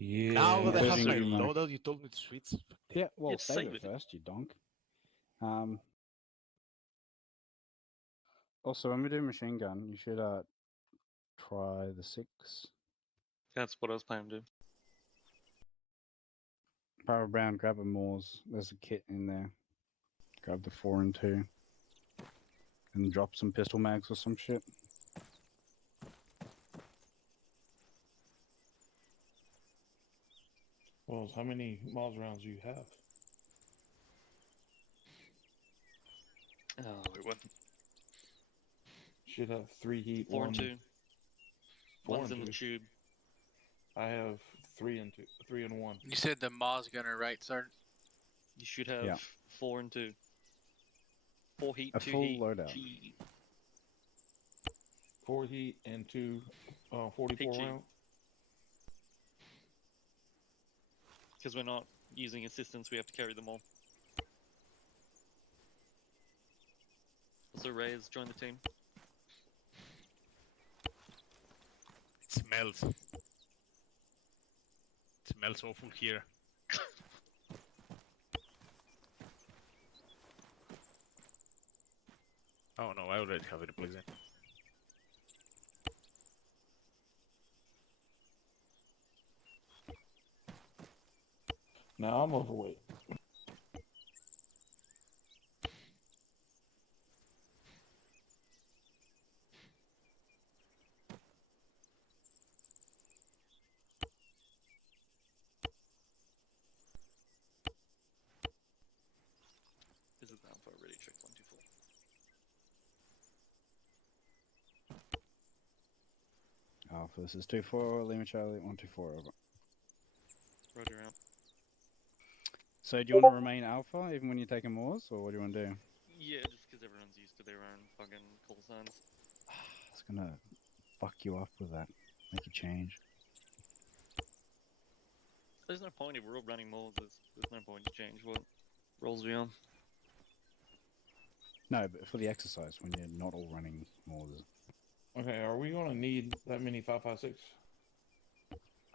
Yeah, Now that I have Including my you, loadout, you told me to switch. yeah. Well, It's save save it it. first, you donk. Um. Also, when we do machine gun, you should try the 6. That's what I was planning to do. Power Brown, grab a Moors. There's a kit in there. Grab the 4 and 2. And drop some pistol mags or some shit. well, how many miles rounds do you have? Oh, wait, what? Should have 3 heat, 4 1, and 2. 4 One's and in the 2. tube. I have 3 and 2, 3 and 1. You said the Moz gunner, right, Sergeant? You should have Yeah. 4 and 2. 4 heat, A 2 full heat. loadout. G. 4 heat and 2 44 PG. round. Because we're not using assistance, we have to carry them all. Also, Ray has joined the team. It smells. It smells awful here. Oh no, I already have it plugged in. Now I'm overweight. Is it down for ready check 124? Alpha, this is 2-4, Lima Charlie, 124, over. Roger out. So, do you want to remain Alpha even when you're taking Moors, or what do you want to do? Yeah, just because everyone's used to their own fucking call signs. It's gonna fuck you up with that. Make you change. There's no point if we're all running more. There's no point to change what rolls we on. No, but for the exercise, when you're not all running Moors. Okay, are we going to need that many 5.56?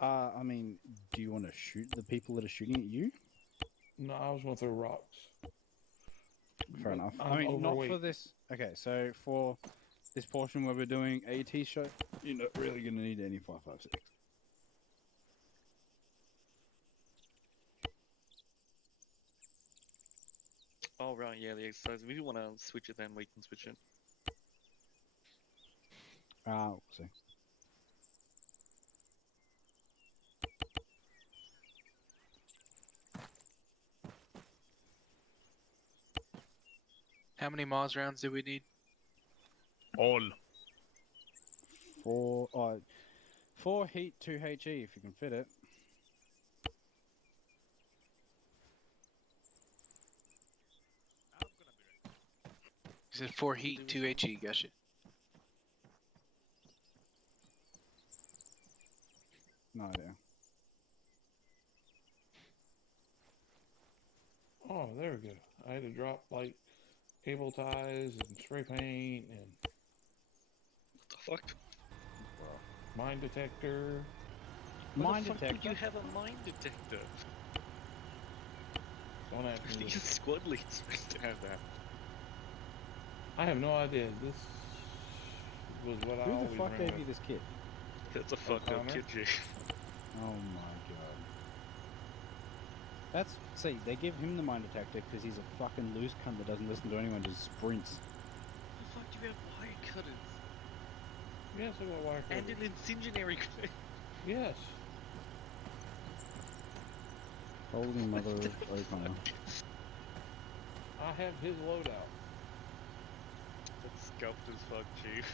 I mean, do you want to shoot the people that are shooting at you? No, I was going to throw rocks. Fair But enough. I'm I mean, not for overweight. this. Okay, so for this portion where we're doing AT shot, you're not really going to need any 5.56. Oh right, yeah, the exercise. If you want to switch it, then we can switch it. We'll see. How many Moz rounds do we need? All. 4 heat, 2 HE if you can fit it. I'm gonna be ready. You said 4 heat, 2 HE, gotcha. No idea. Oh, there we go. I had to drop like cable ties and spray paint and What the fuck? mine detector. Why Mine the fuck detector. would you have a mine detector? Don't ask me Your this. squad lead's supposed to have that. I have no idea. This was what I Who always the fuck ran gave with. you this kit? That's a fucked up O'Connor? kid, G. Oh my god. That's see, they give him the mine detector because he's a fucking loose cunt that doesn't listen to anyone, just sprints. The fuck do you have wire cutters? Yes, I got wire And cutters. an incendiary grenade? Yes. Holy mother of O'Connor. I have his loadout. That's scuffed as fuck, Chief.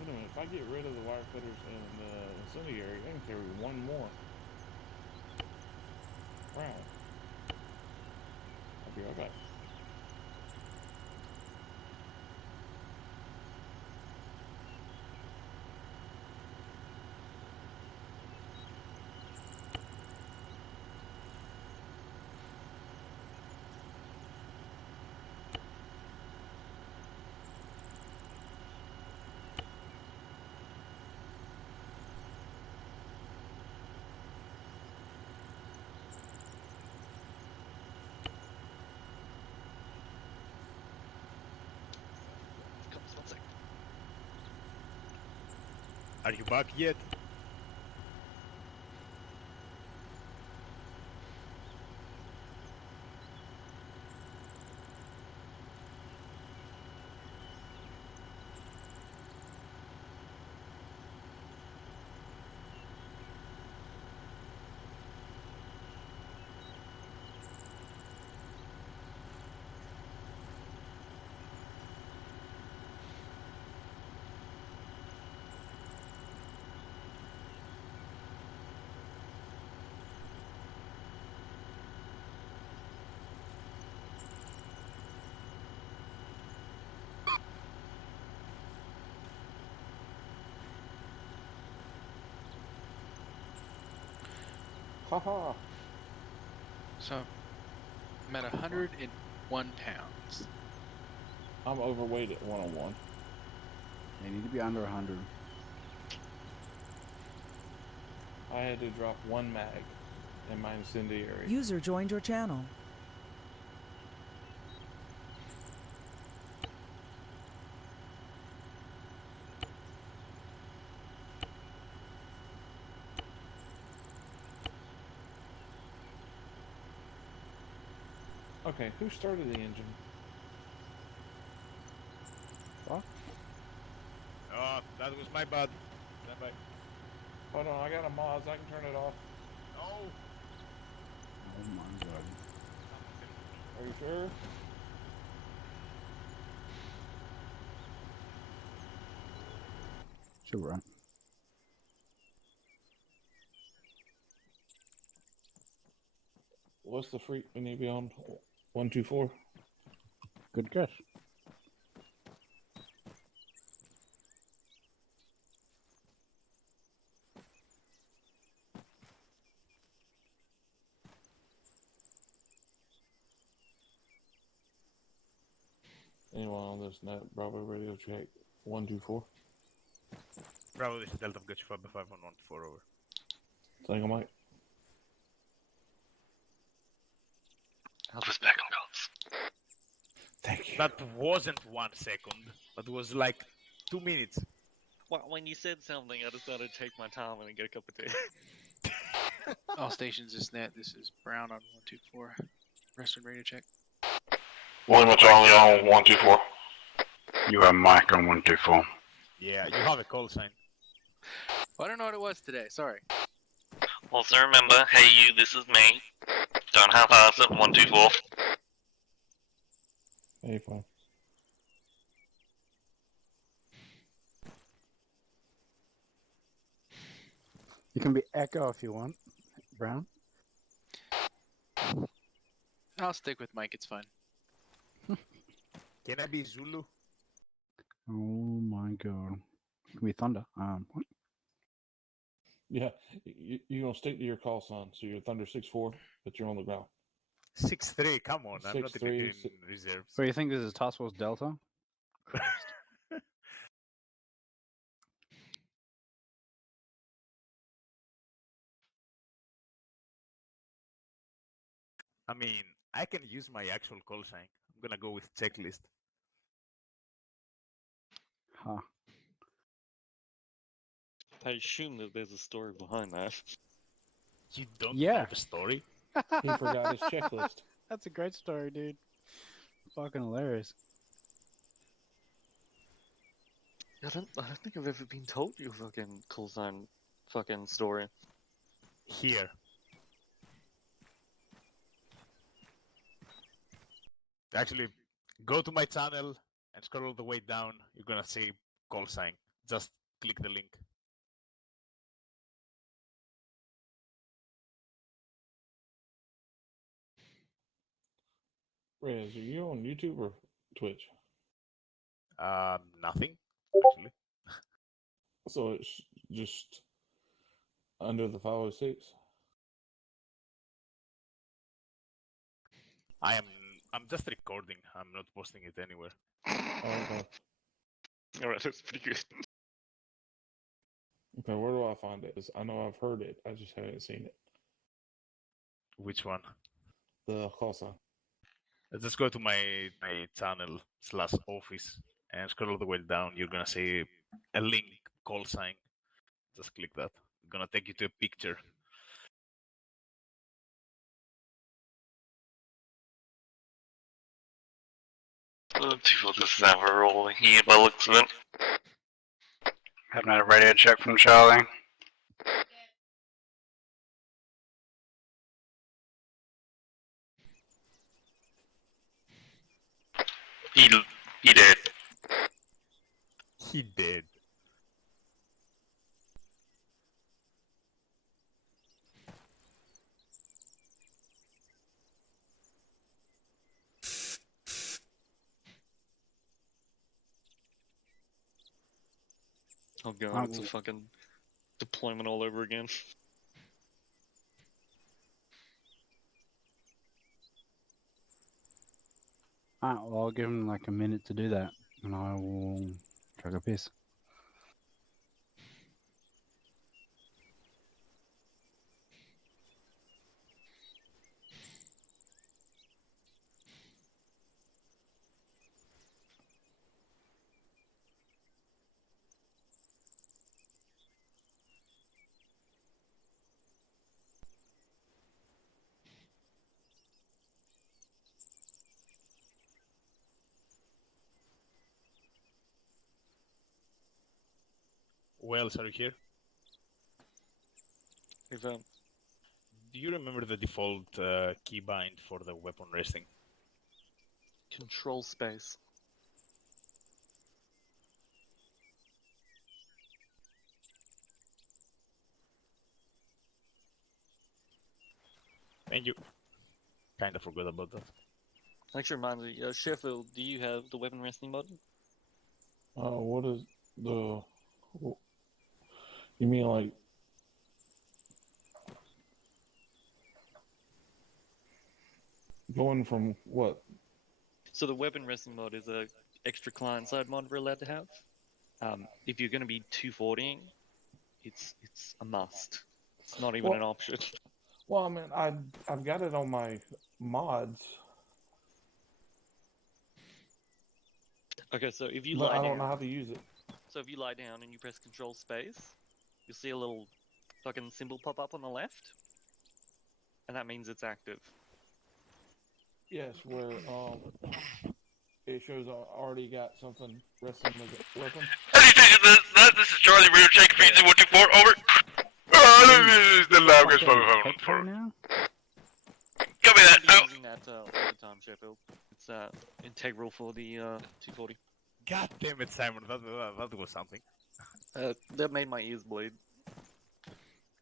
Wait a minute, if I get rid of the wire cutters and the incendiary, I can carry one more round. I'll be right back. Are you back yet? Haha. So I'm at 101 pounds. I'm overweight at 101. They need to be under 100. I had to drop one mag in my incendiary. User joined your channel. Okay, who started the engine? Oh, that was my bad. Stand by. Hold on, I got a Moz. I can turn it off. No. Oh my god. Are you sure? Sure, right. What's the freak we need to be on? 124? Good guess. Anyone on this net? Bravo radio check. 124. Bravo, this is Delta Gotcha 5 by 5 on 124 over. Single mic. I'll just back on calls. Thank you. That wasn't 1 second. That was like 2 minutes. Well, when you said something, I decided to take my time and get a cup of tea. All stations is net. This is Brown on 124. Western radio check. William Charlie on 124. You have Mike on 124. Yeah, you have a call sign. Well, I don't know what it was today. Sorry. Also remember, hey you, this is me. Don't half-ass it, 124. Hey, fine. You can be Echo if you want, Brown. I'll stick with Mike. It's fine. Can I be Zulu? Oh my god. You can be Thunder. What? Yeah, you're going to stick to your call sign. So you're Thunder 6-4, but you're on the ground. 6'3", come on, I'm not 6'3", even in reserves. So you think this is Task Force Delta? I mean, I can use my actual call sign. I'm gonna go with checklist. Huh. I assume that there's a story behind that. You don't Yeah. have a story? He forgot his checklist. That's a great story, dude. Fucking hilarious. I don't think I've ever been told your fucking call sign fucking story. Here. Actually, go to my channel and scroll all the way down. You're gonna see call sign. Just click the link. Rez, are you on YouTube or Twitch? Nothing, actually. So it's just under the 506? I'm just recording. I'm not posting it anywhere. Oh, okay. Alright, that's pretty good. Okay, where do I find it? 'Cause I know I've heard it. I just haven't seen it. Which one? The call sign. Just go to my channel /office and scroll all the way down. You're gonna see a link call sign. Just click that. It's gonna take you to a picture. This is never rolling here by the looks of it. Haven't had a radio check from Charlie. He did. He did. Oh god, I it's a will- fucking deployment all over again. Alright, well, I'll give him like a minute to do that, and I will take a piss. Wells, are you here? If Do you remember the default keybind for the weapon resting? control space. Thank you. Kinda forgot about that. Actually reminds me, Sheffield, do you have the weapon resting button? What is the? You mean like? Going from what? So the weapon resting mod is a extra client-side mod we're allowed to have. If you're going to be 240ing, it's a must. It's not even an option. Well, I mean, I've got it on my mods, Okay, so if you but lie I don't know down, how to use it. so if you lie down and you press Control Space, you'll see a little fucking symbol pop up on the left, and that means it's active. Yes, where it shows I already got something resting the weapon. This is Charlie, radio check, freezing 124, over. This is the longest Fucking petrol now? Copy that, I'll out. be using that all the time, Sheffield. It's integral for the 240. God damn it, Simon, that was something. That made my ears bleed.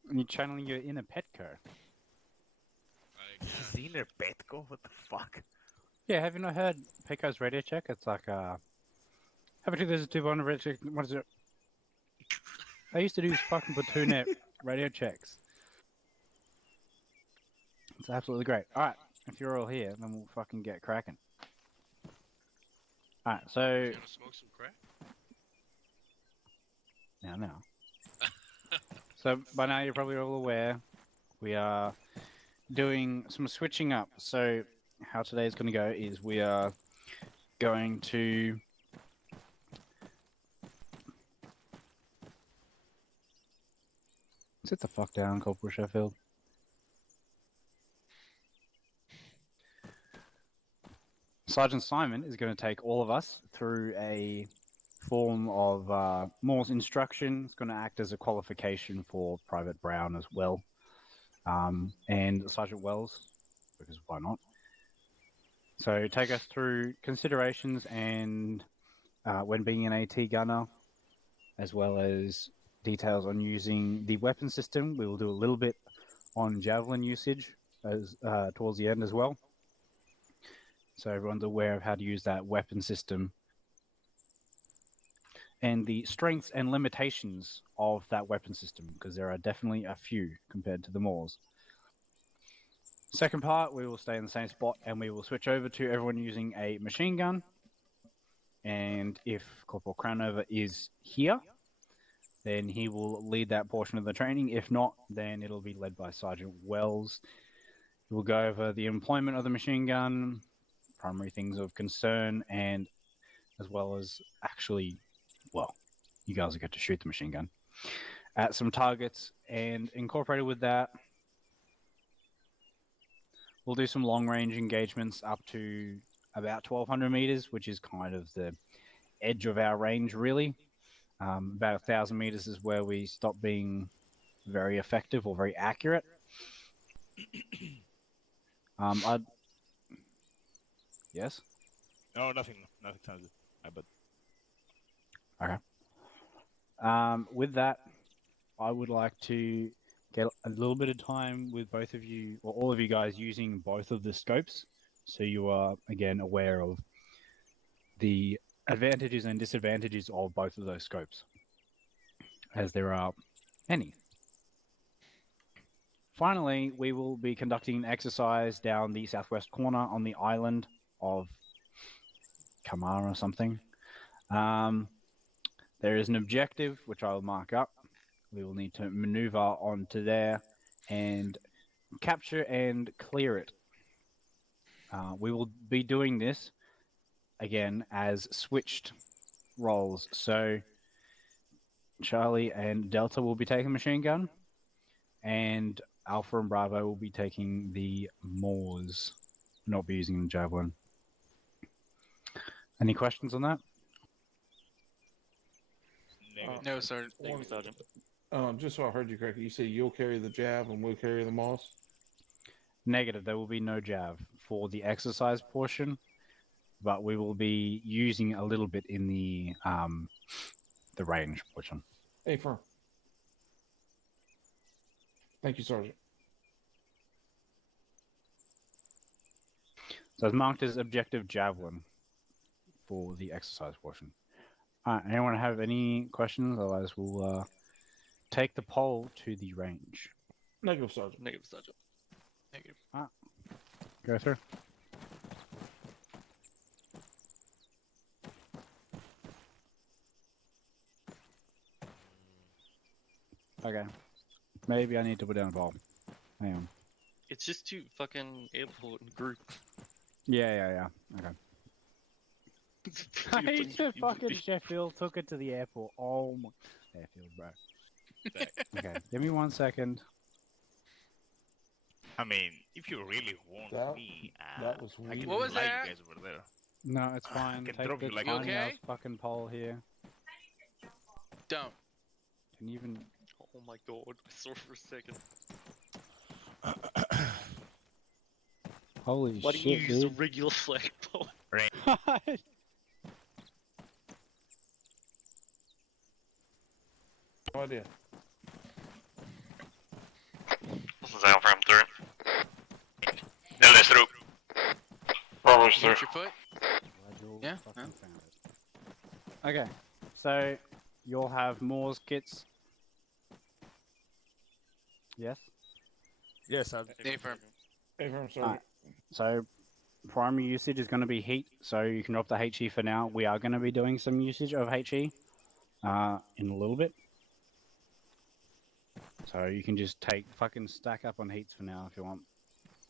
And you're channeling your inner Petco. Xener Petco? What the fuck? Yeah, have you not heard Petco's radio check? It's like, how about there's a 2-1 radio check? What is it? I used to do fucking platoon radio checks. It's absolutely great. Alright, if you're all here, then we'll fucking get cracking. Alright, so... You wanna smoke some crack? Now. So, by now you're probably all aware, we are doing some switching up. So, how today is going to go is we are going to... Sit the fuck down, Corporal Sheffield. Sergeant Simon is going to take all of us through a form of Moore's instruction. It's going to act as a qualification for Private Brown as well. And Sergeant Wells, because why not? So take us through considerations and when being an AT gunner, as well as details on using the weapon system. We will do a little bit on javelin usage as towards the end as well. So everyone's aware of how to use that weapon system and the strengths and limitations of that weapon system, because there are definitely a few compared to the Moors. Second part, we will stay in the same spot and we will switch over to everyone using a machine gun. And if Corporal Crownover is here, then he will lead that portion of the training. If not, then it'll be led by Sergeant Wells. We'll go over the employment of the machine gun, primary things of concern, and as well as actually, well, you guys will get to shoot the machine gun. at some targets, and incorporated with that, we'll do some long-range engagements up to about 1,200 meters, which is kind of the edge of our range, really. About 1,000 meters is where we stop being very effective or very accurate. I'd... Yes? No, nothing. Nothing sounds good. Okay. With that, I would like to get a little bit of time with both of you, or all of you guys, using both of the scopes, so you are, again, aware of the advantages and disadvantages of both of those scopes, as there are many. Finally, we will be conducting an exercise down the southwest corner on the island of Kamara or something. There is an objective, which I will mark up. We will need to maneuver onto there and capture and clear it. We will be doing this, again, as switched roles. So Charlie and Delta will be taking machine gun, and Alpha and Bravo will be taking the Moors. Not be using the Javelin. Any questions on that? No, Sergeant. Thank you, Sergeant. Just so I heard you correctly, you say you'll carry the Jav and we'll carry the Moss? Negative. There will be no Jav for the exercise portion, but we will be using a little bit in the range portion. Affirm. Thank you, Sergeant. So it's marked as objective Javelin for the exercise portion. Anyone have any questions? Otherwise, we'll take the poll to the range. Negative, Sergeant. Negative, Sergeant. Negative. Go through. Okay. Maybe I need to put down a poll. Hang on. It's just too fucking airport and group. Yeah. Okay. I hate that fucking Sheffield took it to the airport. Oh my... Sheffield, bro. Okay, give me 1 second. I mean, if you really want That- me, that was I weird. can What was fly that? you guys over there. No, it's fine. can Take drop the you like a- tiny Okay. ass fucking poll here. Don't. Can you even... Oh my god, I saw for a second. Holy Why don't you shit, use a dude. regular flagpole? No idea. This is Alpha, I'm through. Delta's through. Bravo's through. Watch your foot. Yeah, Fucking found it. Okay, so you'll have Moore's kits. Yes? Yes, I'll... Affirm. Affirm, Sergeant. So primary usage is going to be heat, so you can drop the HE for now. We are going to be doing some usage of HE in a little bit. So you can just fucking stack up on heats for now if you want.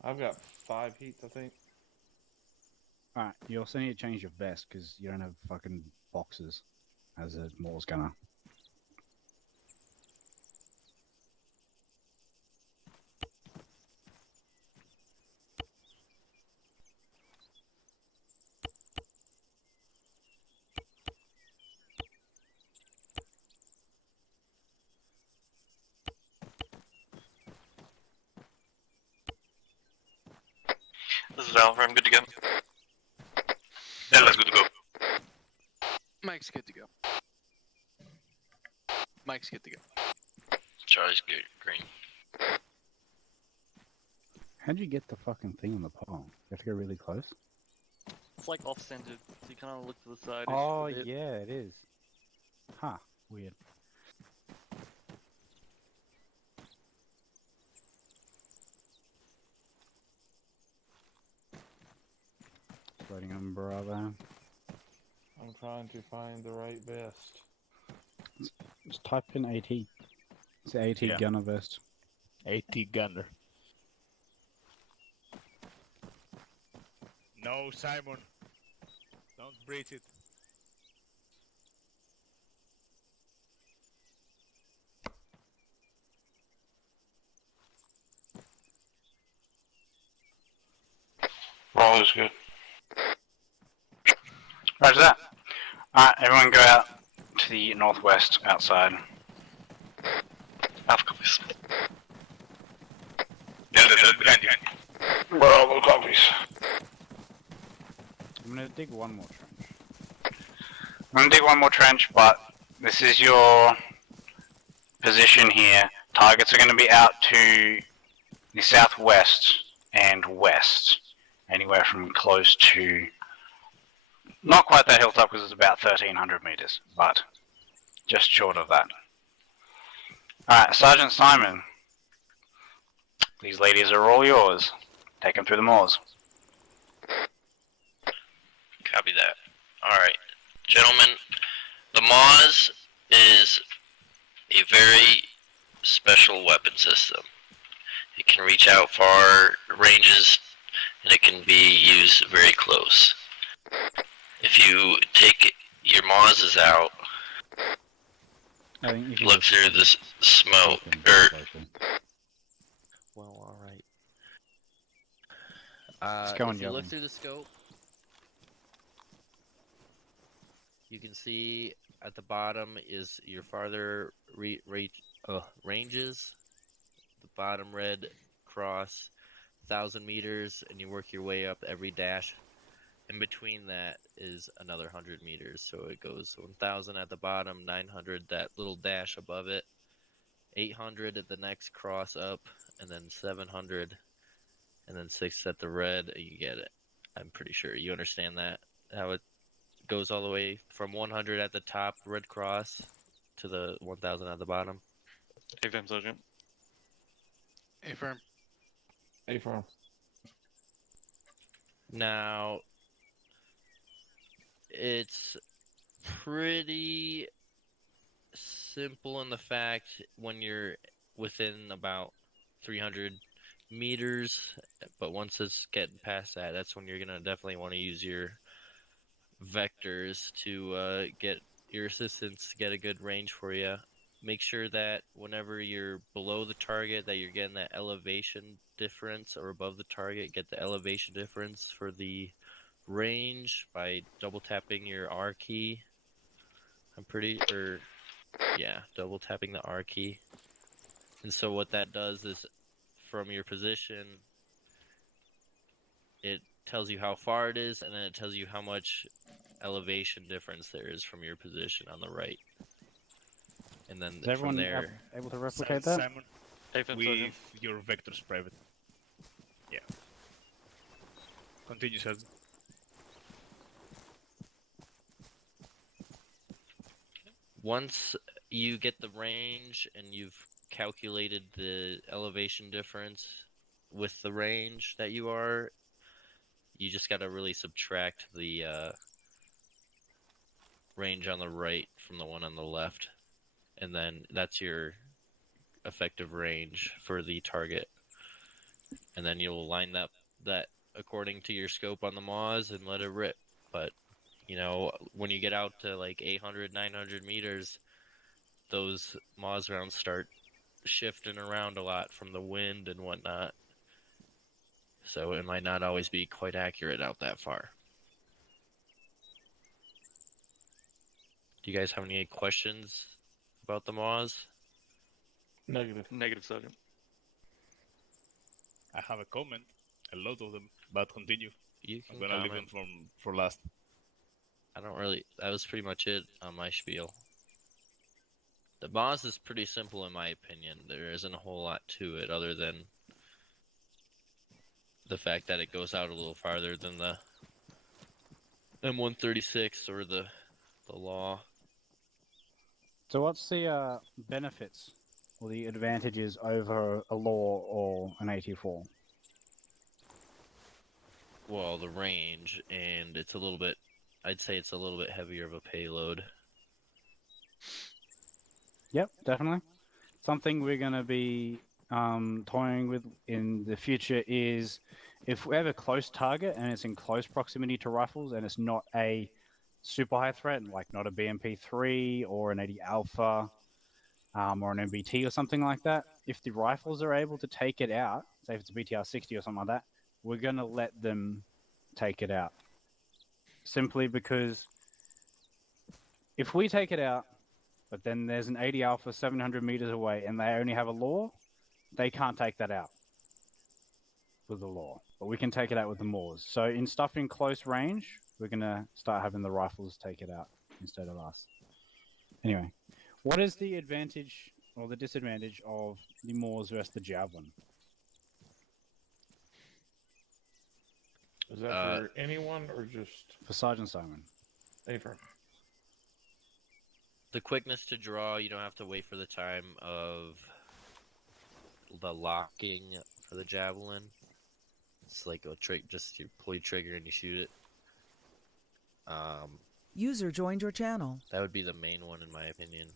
I've got 5 heats, I think. Alright, you also need to change your vest because you don't have fucking boxes as a Moore's gunner. This is Alpha, I'm good to go. Delta's good to go. Mike's good to go. Mike's good to go. Charlie's good, green. How'd you get the fucking thing on the pole? You have to go really close? It's like off-centered, so you kind of look to the side. Oh, a bit. yeah, it is. Huh, weird. Waiting on Bravo. I'm trying to find the right vest. Just type in AT. It's the AT Yeah. gunner vest. AT gunner. No, Simon. Don't breach it. Sounds good. Roger that. Alright, everyone go out to the northwest outside. Alpha copies. Delta, behind you. Bravo copies. I'm gonna dig one more trench, but this is your position here. Targets are going to be out to the southwest and west. Anywhere from close to... Not quite that hilltop because it's about 1,300 meters, but just short of that. Alright, Sergeant Simon. These ladies are all yours. Take them through the moors. Copy that. Alright. Gentlemen, the Maz is a very special weapon system. It can reach out far ranges, and it can be used very close. If you take your Mazes out, I think you can look just- through the smoke, Well, alright. Let's go on, If you look Jovan. through the scope, you can see at the bottom is your farther ranges. The bottom red cross, 1,000 meters, and you work your way up every dash. In between that is another 100 meters, so it goes 1,000 at the bottom, 900 that little dash above it, 800 at the next cross up, and then 700, and then 6 at the red. You get it. I'm pretty sure you understand that. How it goes all the way from 100 at the top, red cross, to the 1,000 at the bottom. AFM Sergeant. Affirm. A-firm. Now, it's pretty simple in the fact when you're within about 300 meters, but once it's getting past that, that's when you're gonna definitely want to use your vectors to get your assistants to get a good range for you. Make sure that whenever you're below the target that you're getting that elevation difference, or above the target, get the elevation difference for the range by double tapping your R key. Double tapping the R key. And so what that does is, from your position, it tells you how far it is, and then it tells you how much elevation difference there is from your position on the right. And then Is everyone from there, able to replicate that? Simon, AFM Sergeant. with your vectors private. Yeah. Continue, Sergeant. once you get the range and you've calculated the elevation difference with the range that you are, you just got to really subtract the range on the right from the one on the left, and then that's your effective range for the target. And then you'll line up that according to your scope on the Maz and let it rip. But you know, when you get out to like 800, 900 meters, those Maz rounds start shifting around a lot from the wind and whatnot. So it might not always be quite accurate out that far. Do you guys have any questions about the Maz? Negative. Negative, Sergeant. I have a comment, a lot of them, but continue. You I'm can gonna leave comment. them for last. I don't really. That was pretty much it on my spiel. The Maz is pretty simple in my opinion. There isn't a whole lot to it other than the fact that it goes out a little farther than the M136 or the Law. So what's the benefits or the advantages over a Law or an 84? Well, the range, and it's a little bit. I'd say it's a little bit heavier of a payload. Yep, definitely. Something we're going to be toying with in the future is if we have a close target and it's in close proximity to rifles and it's not a super high threat, like not a BMP-3 or an 80 Alpha or an MBT or something like that, if the rifles are able to take it out, say if it's a BTR-60 or something like that, we're going to let them take it out. Simply because if we take it out, but then there's an 80 Alpha 700 meters away and they only have a law, they can't take that out with the law. But we can take it out with the Moors. So in stuff in close range, we're going to start having the rifles take it out instead of us. Anyway, what is the advantage or the disadvantage of the Moors versus the Javelin? Is that for anyone or just For Sergeant Simon. Affirm? The quickness to draw, you don't have to wait for the time of the locking for the javelin. It's like a just you pull your trigger and you shoot it. User joined your channel. That would be the main one in my opinion.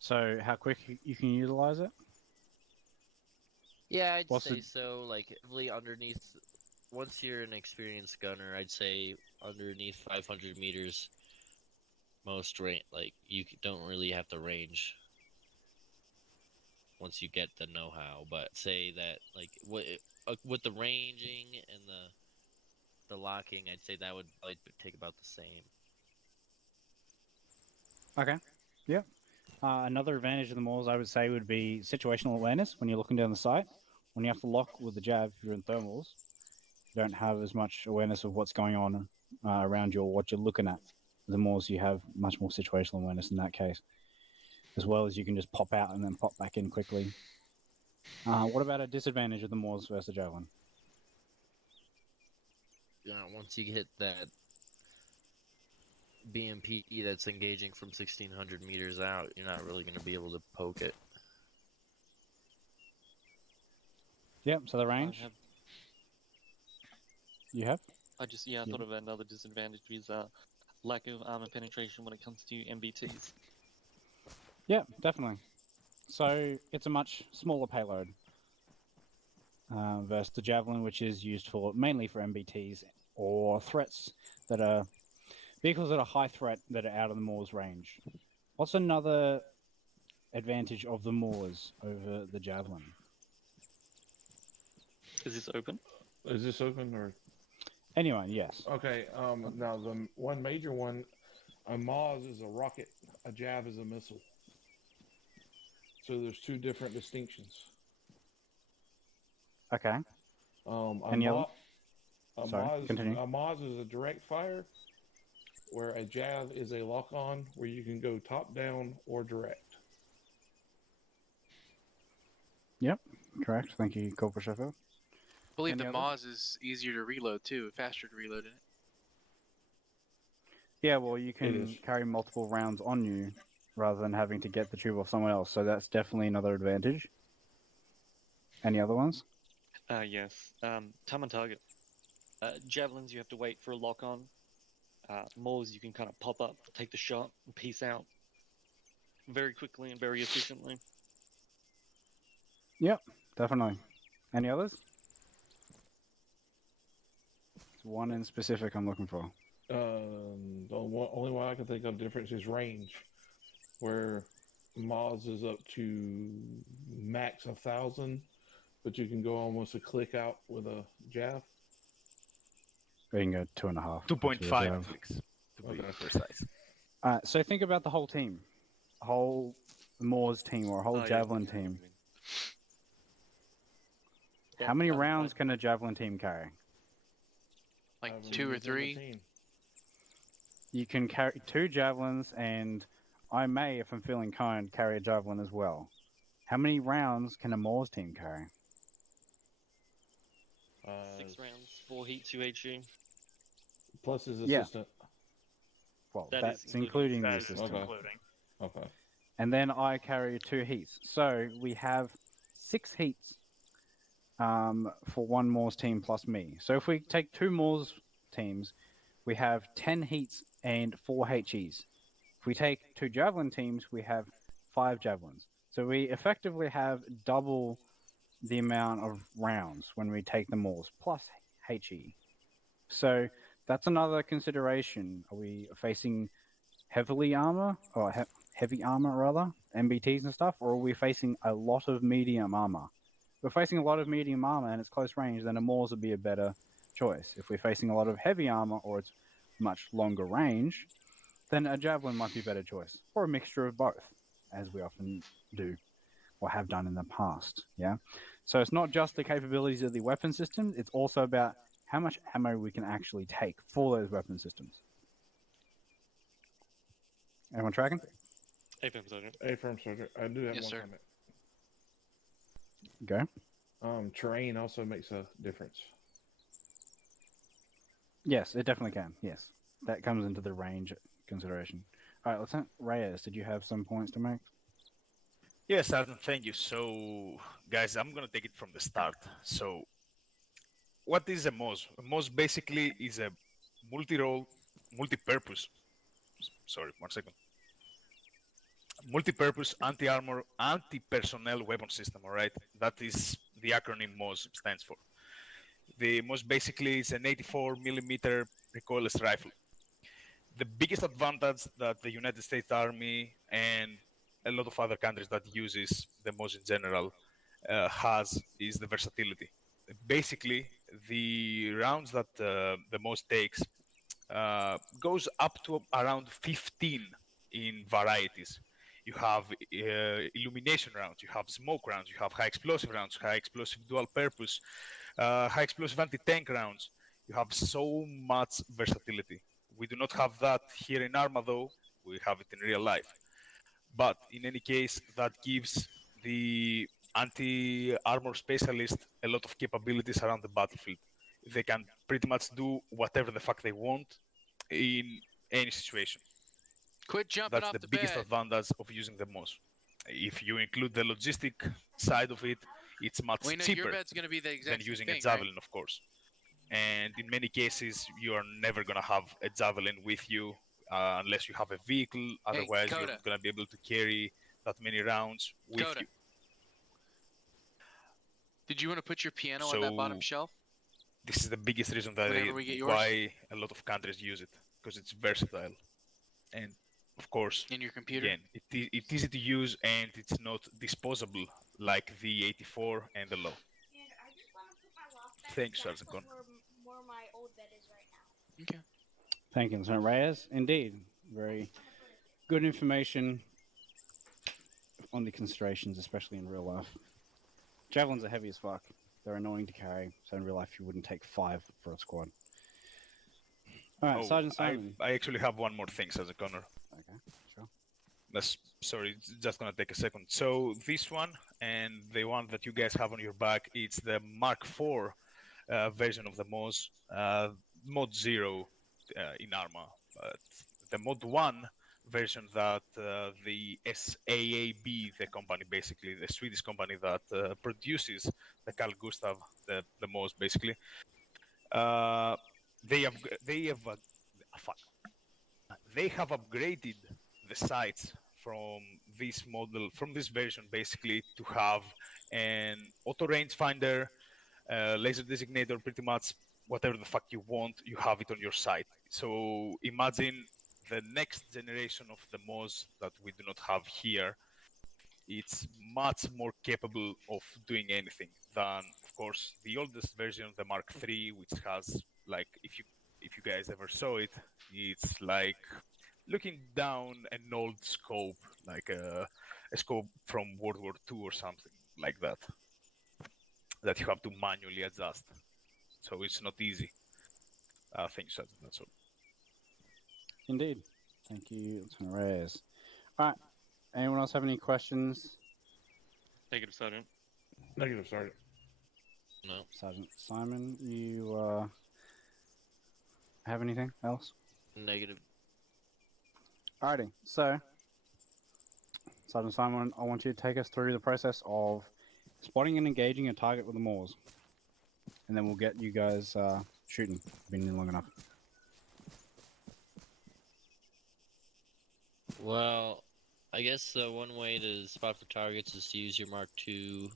So how quick you can utilize it? Yeah, I'd What's say the- so. Like heavily underneath. Once you're an experienced gunner, I'd say underneath 500 meters. Most range, like you don't really have to range. Once you get the know-how, but say that like with the ranging and the locking, I'd say that would probably take about the same. Okay. Yeah. Another advantage of the Moors, I would say, would be situational awareness when you're looking down the sight. When you have to lock with the jab, if you're in thermals, you don't have as much awareness of what's going on around you or what you're looking at. The Moors, you have much more situational awareness in that case, as well as you can just pop out and then pop back in quickly. What about a disadvantage of the Moors versus the Javelin? Once you hit that BMP that's engaging from 1600 meters out, you're not really going to be able to poke it. Yep, so the range? You have? I thought of another disadvantage is lack of armor penetration when it comes to MBTs. Yeah, definitely. So it's a much smaller payload versus the Javelin, which is used for mainly for MBTs or threats that are vehicles that are high threat that are out of the Moors range. What's another advantage of the Moors over the Javelin? Is this open? Is this open or? Anyone, yes. Okay. Now the one major one, a Maz is a rocket, a Jav is a missile. So there's two different distinctions. Okay. A Sorry, continue. A Maz is a direct fire, where a Jav is a lock on, where you can go top down or direct. Yep, correct. Thank you, Corporal Sheffield. I believe Any the others? Moz is easier to reload too, faster to reload in it. Yeah, well, you can is. carry multiple rounds on you rather than having to get the tube off someone else. So that's definitely another advantage. Any other ones? Yes. Time on target. Javelins, you have to wait for a lock on. Moors, you can kind of pop up, take the shot, and peace out. Very quickly and very efficiently. Yep, definitely. Any others? There's one in specific I'm looking for. The only one I can think of difference is range, where Maz is up to max 1,000, but you can go almost a click out with a Jav. We can go 2.5. 2.5 clicks, to be Okay. precise. So think about the whole team. A whole Moors team or a whole Oh, yeah. Javelin team. How many rounds can a Javelin team carry? Like I 2 or believe 3. 17. You can carry 2 Javelins, and I may, if I'm feeling kind, carry a Javelin as well. How many rounds can a Moors team carry? 6 rounds, 4 heat, 2 HE. Plus his Yeah. assistant. Well, That that's is including- including the That is assistant. Okay. including. Okay. And then I carry 2 heats. So we have 6 heats for one Moors team plus me. So if we take 2 Moors teams, we have 10 heats and 4 HEs. If we take 2 Javelin teams, we have 5 Javelins. So we effectively have double the amount of rounds when we take the Moors plus HE. So that's another consideration. Are we facing heavily armor or heavy armor rather, MBTs and stuff, or are we facing a lot of medium armor? If we're facing a lot of medium armor and it's close range, then a Moors would be a better choice. If we're facing a lot of heavy armor or it's much longer range, then a javelin might be a better choice, or a mixture of both, as we often do or have done in the past. Yeah. So it's not just the capabilities of the weapon system; it's also about how much ammo we can actually take for those weapon systems. Everyone tracking? Affirm, Sergeant. Affirm, Sergeant. I do have Yes, one sir. comment. Go. Terrain also makes a difference. Yes, it definitely can. Yes, that comes into the range consideration. All right, Lieutenant Reyes, did you have some points to make? Yes, Sergeant, thank you. So, guys, I'm gonna take it from the start. So, what is a MOS? A MOS basically is a multi-role, multi-purpose. Sorry, 1 second. Multi-purpose anti-armor, anti-personnel weapon system. All right, that is the acronym MOS stands for. The MOS basically is an 84 millimeter recoilless rifle. The biggest advantage that the United States Army and a lot of other countries that uses the MOS in general has is the versatility. Basically, the rounds that the MOS takes goes up to around 15 in varieties. You have illumination rounds, you have smoke rounds, you have high explosive rounds, high explosive dual purpose, high explosive anti-tank rounds. You have so much versatility. We do not have that here in Arma, though. We have it in real life. But in any case, that gives the anti-armor specialist a lot of capabilities around the battlefield. They can pretty much do whatever the fuck they want in any situation. Quit jumping That's off the the biggest bed. advantage of using the MOS. If you include the logistic side of it, it's much We know your cheaper bed's gonna be the than exact same using thing, a javelin, of course. And in many cases, you are never gonna have a javelin with you unless you have a vehicle. Otherwise, you're Coda. not gonna be able to carry that many rounds with Coda. you. Did you want to put your piano on that bottom So shelf? this is the biggest reason that Whenever we get yours? why a lot of countries use it, because it's versatile, and of course, In your computer? again, it's easy to use and it's not disposable like the 84 and the low. Thanks, Sergeant Con. Where my old bed is right now. Okay. Thank you, Lieutenant Reyes. Indeed, very good information on the considerations, especially in real life. Javelins are heavy as fuck. They're annoying to carry, so in real life you wouldn't take 5 for a squad. All right, Sergeant Simon. I actually have one more thing, Sergeant Connor. Okay, sure. Sorry, it's just gonna take a second. So this one and the one that you guys have on your back, it's the Mark IV version of the MOS, Mod 0 in Arma. But the Mod 1 version that the SAAB, the company basically, the Swedish company that produces the Carl Gustav, the MOS basically, they have upgraded the sights from this model, from this version basically, to have an auto rangefinder, laser designator, pretty much whatever the fuck you want, you have it on your sight. So imagine the next generation of the MOS that we do not have here. It's much more capable of doing anything than, of course, the oldest version, the Mark III, which has, like, if you guys ever saw it, it's like looking down an old scope, like a scope from World War II or something like that, that you have to manually adjust. So it's not easy. Thank you, Sergeant. That's all. Indeed. Thank you, Lieutenant Reyes. All right. Anyone else have any questions? Negative, Sergeant. Negative, Sergeant. No. Sergeant Simon, you have anything else? Negative. Alrighty. So, Sergeant Simon, I want you to take us through the process of spotting and engaging a target with the MOS. And then we'll get you guys shooting. Been in long enough. Well, I guess one way to spot for targets is to use your Mark II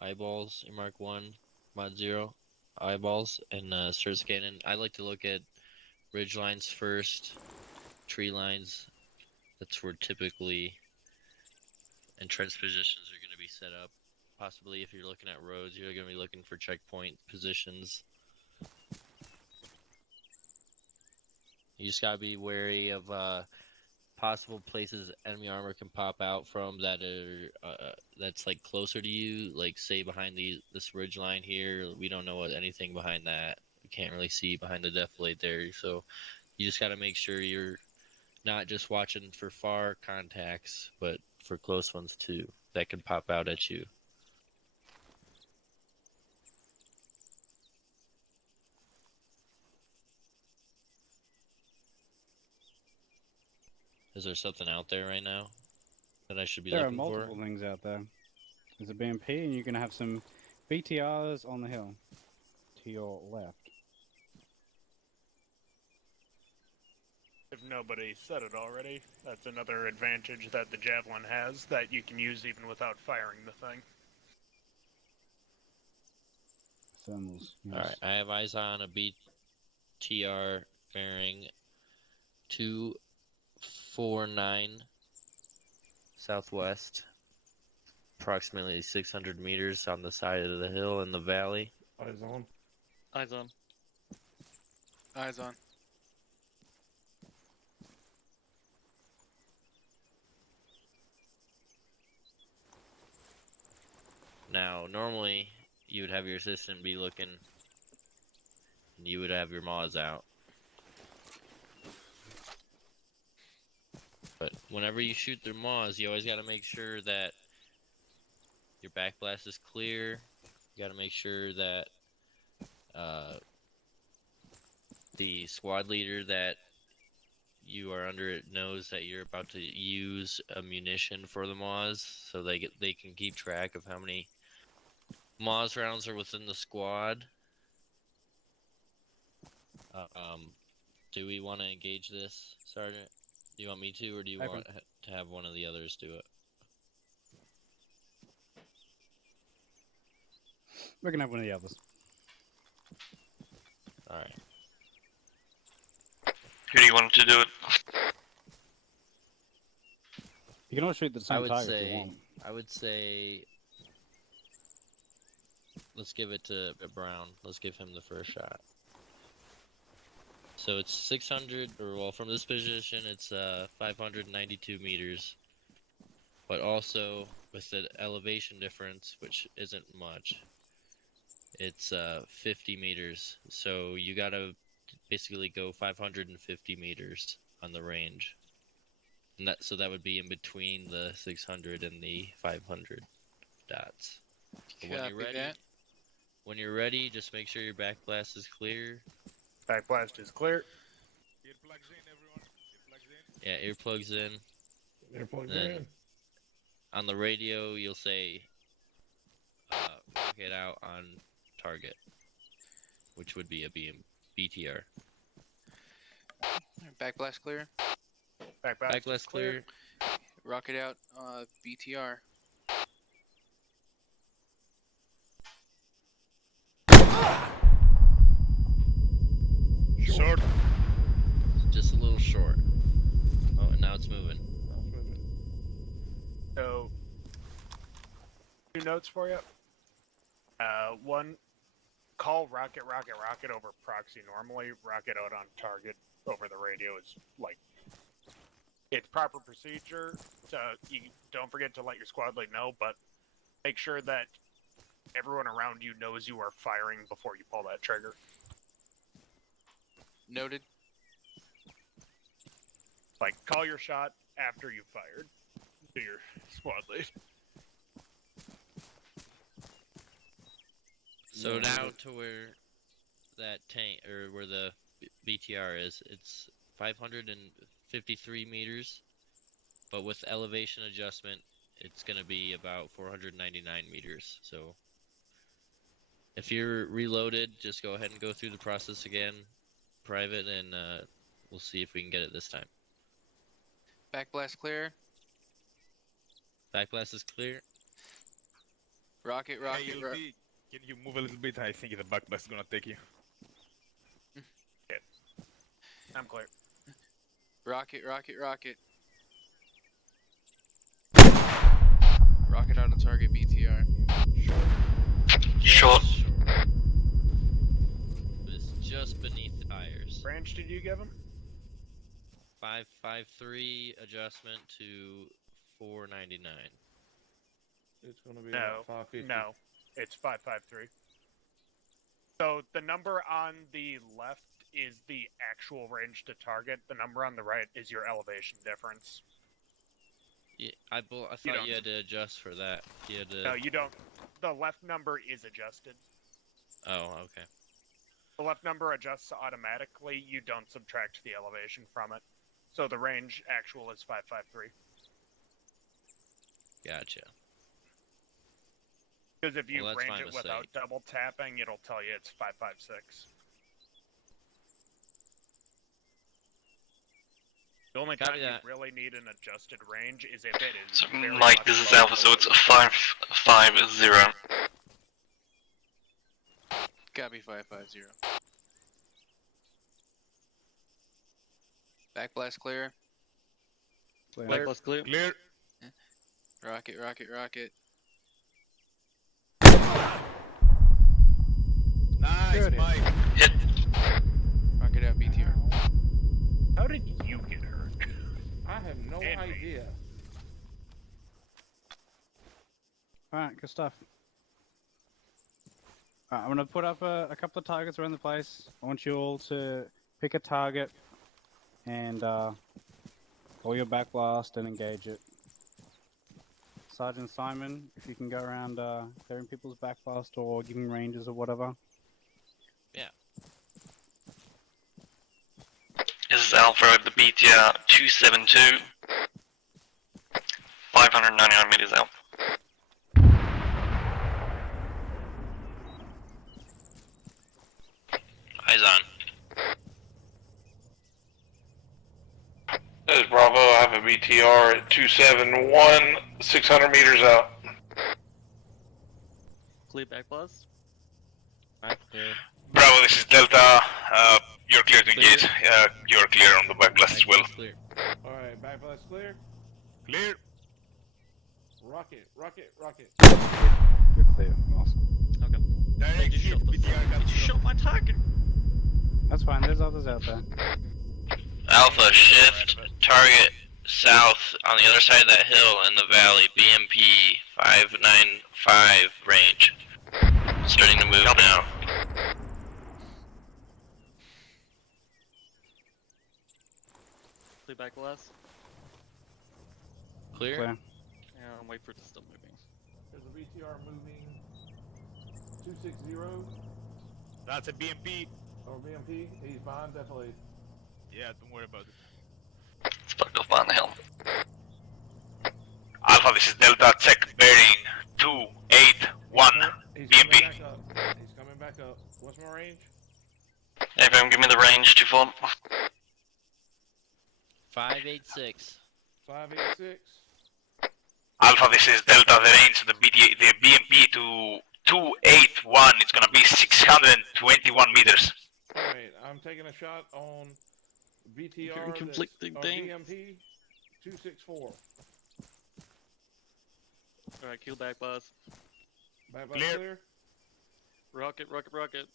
eyeballs, your Mark 1 Mod 0 eyeballs, and start scanning. I like to look at ridge lines first, tree lines. That's where typically entrenched positions are going to be set up. Possibly if you're looking at roads, you're going to be looking for checkpoint positions. You just gotta be wary of possible places enemy armor can pop out from that are that's like closer to you, like say behind this ridge line here. We don't know what anything behind that. We can't really see behind the defilade there, so you just gotta make sure you're not just watching for far contacts, but for close ones too that can pop out at you. Is there something out there right now that I should be There are looking multiple for? things out there. There's a BMP, and you're going to have some BTRs on the hill to your left. If nobody said it already, that's another advantage that the Javelin has that you can use even without firing the thing. Thermals. Yes. Alright, I have eyes on a BTR bearing 249 southwest, approximately 600 meters on the side of the hill in the valley. Eyes on. Eyes on. Eyes on. Now, normally you would have your assistant be looking, and you would have your Maws out. But whenever you shoot their Maws, you always got to make sure that your backblast is clear. You got to make sure that the squad leader that you are under it knows that you're about to use ammunition for the Maws, so they can keep track of how many Maws rounds are within the squad. Do we want to engage this, Sergeant? Do you want me to, or do you want to have one of the others do it? We're going to have one of the others. Alright. Who do you want to do it? You can all shoot the same target if you want. I would say, let's give it to Brown. Let's give him the first shot. So it's 600, or well, from this position, it's 592 meters. But also, with the elevation difference, which isn't much, it's 50 meters. So you gotta basically go 550 meters on the range. And so that would be in between the 600 and the 500 dots. So when you're ready, just make sure your backblast is clear. Backblast is clear. Earplugs in. Earplugs Then in. on the radio, you'll say rocket out on target, which would be a BTR. Backblast clear. Backblast clear. Rocket out. BTR. Short. Just a little short. Oh, and now it's moving. So, 2 notes for you. One, call rocket over proxy normally. Rocket out on target over the radio is like, it's proper procedure. So you don't forget to let your squad lead know, but make sure that everyone around you knows you are firing before you pull that trigger. Noted. Like, call your shot after you fired to your squad lead. So now to where that tank, or where the BTR is, it's 553 meters, but with elevation adjustment, it's going to be about 499 meters. So if you're reloaded, just go ahead and go through the process again, private, and we'll see if we can get it this time. Backblast clear. Backblast is clear. Rocket. Can you move a little bit? I think the backblast is gonna take you. Yeah. I'm clear. Rocket. Rocket out of target BTR. Short. It's just beneath the tires. Branch did you give him? 553 adjustment to 499. It's going to be No, 550. no, it's 553. So the number on the left is the actual range to target. The number on the right is your elevation difference. Yeah, I thought you had to adjust for that. You had to... No, you don't. The left number is adjusted. Oh, okay. The left number adjusts automatically. You don't subtract the elevation from it. So the range actual is 553. Gotcha. Because if you Well, that's range my it without mistake. double tapping, it'll tell you it's 556. The only time Copy you that. really need an adjusted range is if it is. So, very Mike, much this is above Alpha, the so it's a limit. 550. Copy 550. Backblast clear. Clear. Backblast clear. Clear. Rocket, rocket, rocket. Nice, Good. Mike. Hit. Rocket out BTR. How did you get hurt? I have no And me. idea. Alright, good stuff. Alright, I'm gonna put up a couple of targets around the place. I want you all to pick a target and roll your backblast and engage it. Sergeant Simon, if you can go around clearing people's backblast or giving ranges or whatever. This is Alpha, the BTR 272. 599 meters out. Eyes on. This is Bravo, I have a BTR at 271, 600 meters out. Clear backblast. Clear. Bravo, this is Delta. You're clear to engage. You're clear on the backblast as well. Clear. All right, backblast clear. Clear. Rocket, rocket, rocket. You're clear. Awesome. Direct just hit. shot the BTR You capture. shot my target. That's fine, there's others out there. Alpha, shift, target south on the other side of that hill in the valley. BMP 595 range. Starting to move now. Clear backblast. Clear. Clear. Yeah, I'll wait for it to stop moving. There's a BTR moving 260 That's a BMP. or BMP. He's behind, definitely. Yeah, don't worry about it. Let's back off behind the hill. Alpha, this is Delta. Check bearing 281. He's BMP. coming back up. He's coming back up. What's my range? FM, give me the range, 24. 586. 586. Alpha, this is Delta. The range of the BMP to 281. It's gonna be 621 meters. Alright, I'm taking a shot on BTR. Hearing conflicting that's, things. BMP 264. Alright, kill backblast. Backblast Clear. clear. Rocket, rocket, rocket.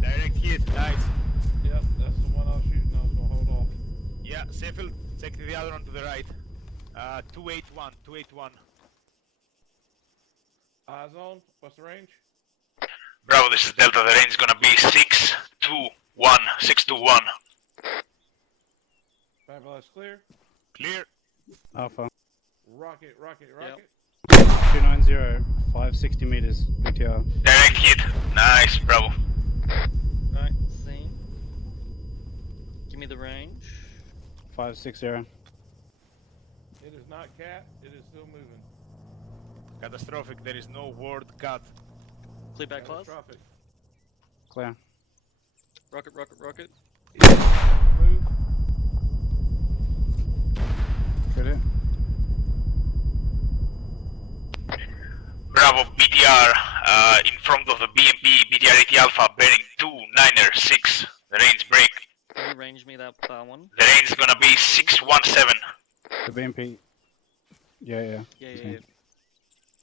Direct hit. Nice. Yep, that's the one I was shooting. I was gonna hold off. Yeah, Seyfield, take the other one to the right. 281. 281. Eyes on. What's the range? Bravo, this is Delta. The range is gonna be 621. 621. Backblast clear. Clear. Alpha. Rocket, rocket, rocket. 290, 560 meters. BTR. Direct hit. Nice, Bravo. Alright, see. Give me the range. 560. It is not cat. It is still moving. Catastrophic. There is no word cut. Clear backblast. Catastrophic. Clear. Rocket, rocket, rocket. Move. Good hit. Bravo, BTR. In front of the BMP, BTR 80 Alpha, bearing 296. The range break. Can you range me that one? The range is gonna be 617. The BMP. Yeah, yeah. Yeah.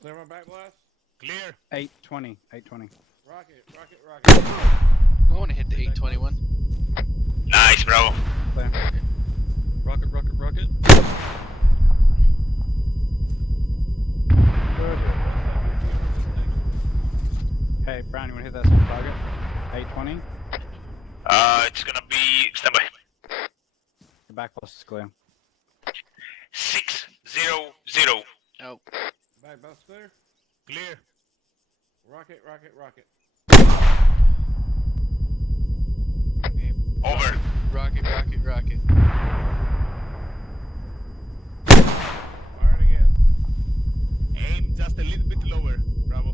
Clear my backblast. Clear. 820. 820. Rocket, rocket, rocket. I want to hit the 821. Nice, Bravo. Clear. Rocket, rocket, rocket. Good. Hey, Brown, you want to hit that same target? 820. It's gonna be standby. The back post is clear. 600. Oh, Back bus clear. Clear. Rocket, rocket, rocket. Over. rocket, rocket, rocket. Firing again. Aim just a little bit lower. Bravo.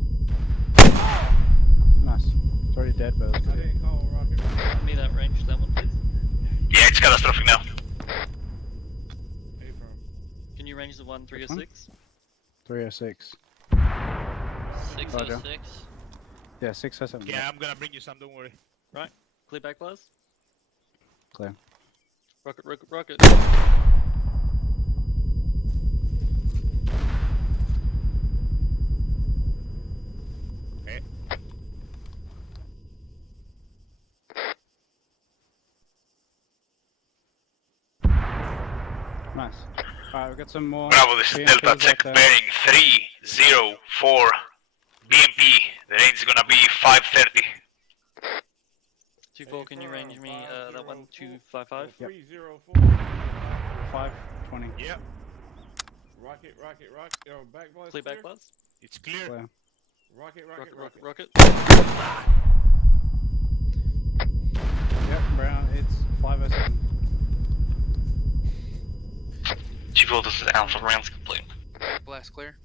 Nice. It's already dead, but it's I good. didn't call rocket. Give me that range, that one, please. Yeah, it's catastrophic now. Hey, from Can you range the one 306? 306. 606. Yeah, 607. Yeah, I'm gonna bring you some. Don't worry. Clear back blast. Clear. Rocket, rocket, rocket. Okay. Nice. Alright, we've got some more. Bravo, this is BMPs Delta out Check there. bearing 304. BMP, the range is gonna be 530. 2-4, can you range me that one 255? Yep. 304. 520. Yep. Rocket, rocket, rocket. Back blast. Clear back blast. It's clear. Clear. Rocket, rocket, Rocket, rocket. rocket, rocket. Yep, Brown, it's 507. Chief, this is Alpha rounds complete. Blast clear.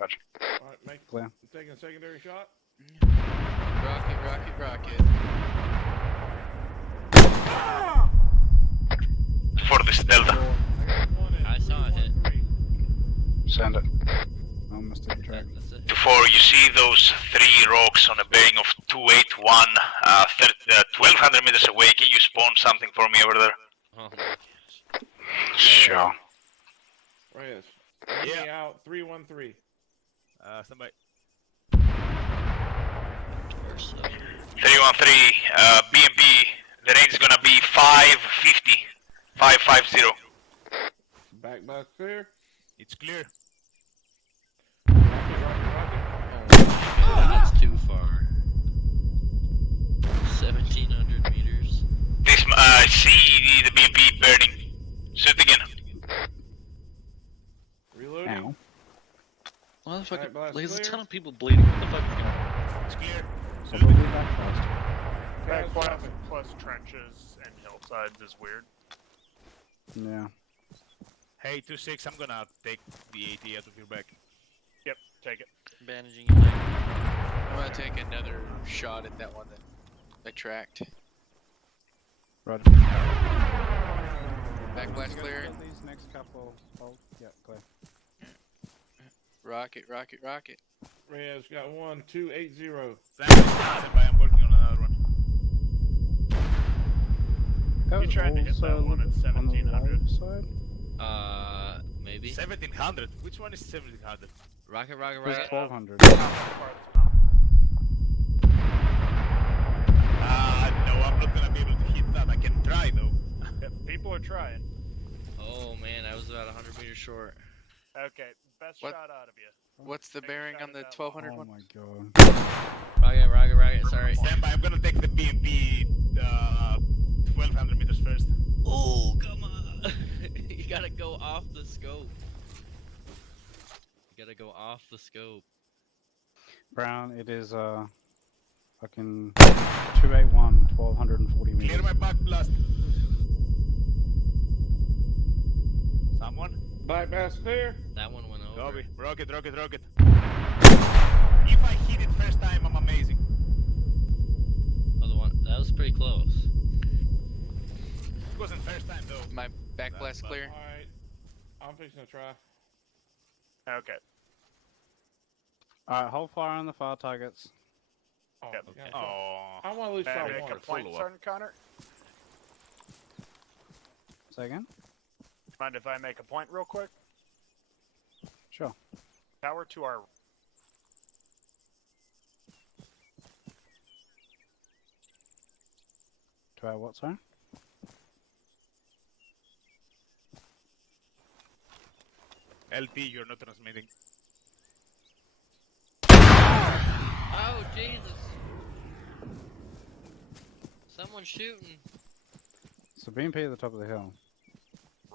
Alright, make Clear. taking a secondary shot. Rocket, rocket, rocket. For this is Delta. I got one at I saw it hit. 313. Send it. Almost did the track. That's it. 24, you see those 3 rocks on a bearing of 281, 1200 meters away. Can you spawn something for me over there? Oh my gosh. Sure. Reyes. Yeah. Me out 313. Standby. Torso. 313, BMP, the range is gonna be 550. 550. Back blast clear. It's clear. Rocket, rocket, rocket. Oh my god, that's too far. 1700 meters. This, I see the BMP burning. Shoot again. Reloading. Ow. Motherfucker, Back blast there's a clear. ton of people bleeding. What the fuck is going on? It's clear. So we'll be back first. Back blast Catastrophic. plus trenches and hillsides is weird. Yeah. Hey, 2-6, I'm gonna take the AT out of your back. Yep, take it. Bandaging your leg. I'm gonna take another shot at that one that I tracked. Roger. Back blast clear. These next couple. Oh, yeah, clear. Rocket, rocket, rocket. Reyes got 1280. Standby, I'm working on another one. That You tried to hit also that one at on the 1700. low side. Maybe. 1700. Which one is 1700? Rocket, rocket, It was rocket. 1200. No, I'm not gonna be able to hit that. I can try though. Yep, people are trying. Oh man, I was about 100 meters short. Okay, best What? shot out of you. What's the Take a bearing shot on at the that 1200 Oh one? my god. Rocket, rocket, rocket. Sorry. Standby, I'm gonna take the BMP 1200 meters first. Oh, come on. You gotta go off the scope. You gotta go off the scope. Brown, it is fucking 281, 1240 meters. Clear my back blast. Someone? Back blast clear. That one went over. Copy. Rocket, rocket, rocket. If I hit it first time, I'm amazing. Other one. That was pretty close. It wasn't first time though. My back blast clear. Alright. I'm fixing to try. Okay. Alright, hold fire on the fire targets. Oh, Yep. okay. Oh. I want to at least May I try make one. a point, follow-up. Sergeant Connor? Say again? Mind if I make a point real quick? Sure. Tower to our To our what, sorry? LT, you're not transmitting. Oh, Jesus. Someone's shooting. So BMP at the top of the hill.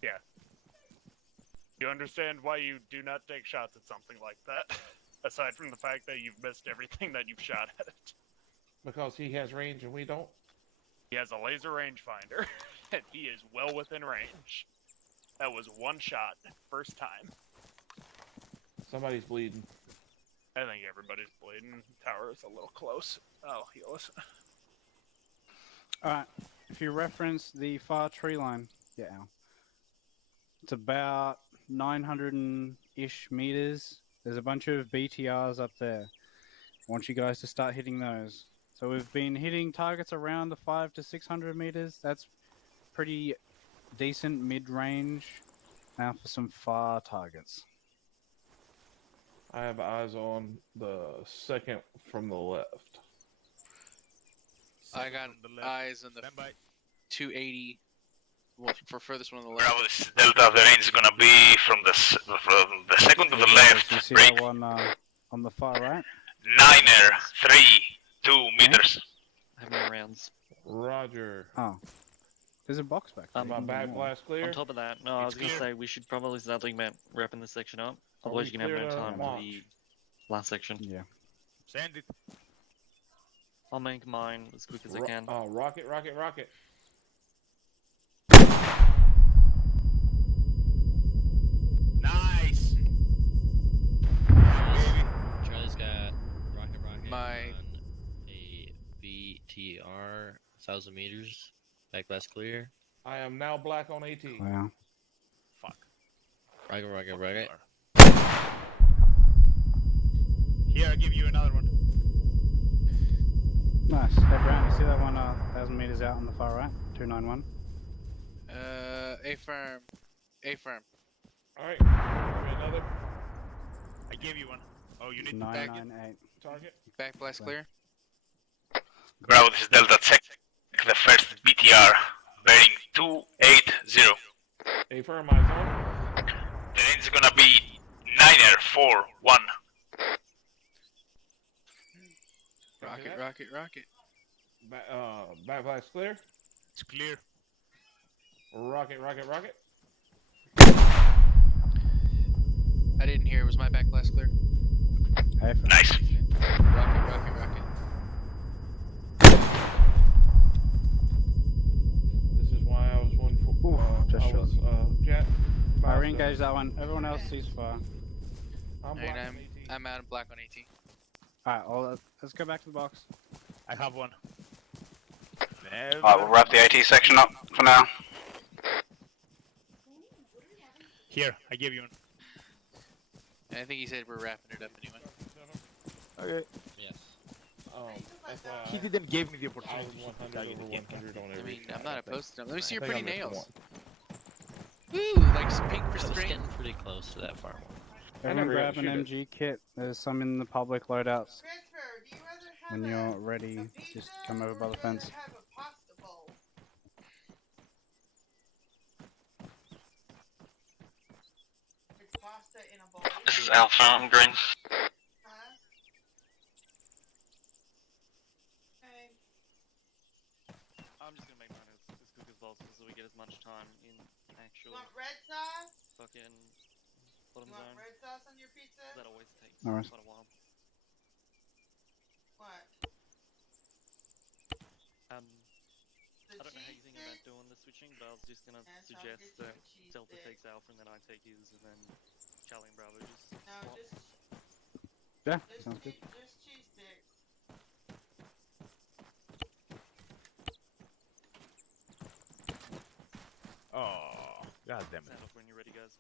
Yeah. You understand why you do not take shots at something like that? Aside from the fact that you've missed everything that you've shot at it. Because he has range and we don't. He has a laser rangefinder, and he is well within range. That was one shot, first time. Somebody's bleeding. I think everybody's bleeding. Tower is a little close. I'll heal us. Alright, if you reference the far tree line, yeah, Al. It's about 900-ish meters. There's a bunch of BTRs up there. I want you guys to start hitting those. So we've been hitting targets around the 500 to 600 meters. That's pretty decent mid-range. Now for some far targets. I have eyes on the second from the left. I got eyes on the 280. Well, for furthest one on the left. Bravo, this is Delta. The range is gonna be from the second to the left. You see Break. that one on the far right? 9er, 2 meters. How many rounds? Roger. Oh. There's a box back there. My back blast clear? On top of that, no, I was going to say we should probably start thinking about wrapping this section up. Otherwise, you're going to have no time for the last section. Yeah. Send it. I'll make mine as quick as I can. Oh, rocket, rocket, rocket. Nice. Charlie's got rocket My on a BTR, 1,000 meters. Back blast clear. I am now black on AT. Wow. Fuck. Rocket. Here, I give you another one. Nice. Hey, Brown, you see that one 1,000 meters out on the far right? 291. A firm. Alright, another I gave you one. Oh, you need 998. target. Back blast clear. Bravo, this is Delta. Check the first BTR. Bearing 280. A firm eyes on. The range is gonna be 9er, 4-1. Rocket. Back blast clear. It's clear. Rocket. I didn't hear. Was my back blast clear? Hey, Nice. Rocket. This is why I was one for. just I was, Jet. I re-engage that one. Everyone else sees far. I'm black And on AT. I'm out of black on AT. Alright, well, let's go back to the box. I have one. We'll wrap the AT section up for now. Here, I gave you one. And I think he said we're wrapping it up anyway. Okay. Yes. FYI, He didn't give me the I was opportunity. 100 over 100 on I every. mean, I'm not opposed to them. Let me see your I think pretty I missed nails. one. Woo! Like some pink I was restraint. getting pretty close to that far one. Everyone never grab got to an shoot MG kit. There's some in the public loadouts. When you're ready, just come over by the fence. This is Alpha. I'm green. I'm just gonna make mine as quick as possible so we get as much time in actual red sauce? fucking bottom You want zone. red sauce on your pizza? That always takes Alright. quite a while. What? I don't know how you think about doing the switching, but I was just gonna Yeah, so I'll suggest get you that a cheese Delta stick. takes Alpha and then I take his, and then Charlie and Bravo just No, swap. Yeah, sounds good. Just cheese sticks. Oh, god damn Stand up when you're ready, guys.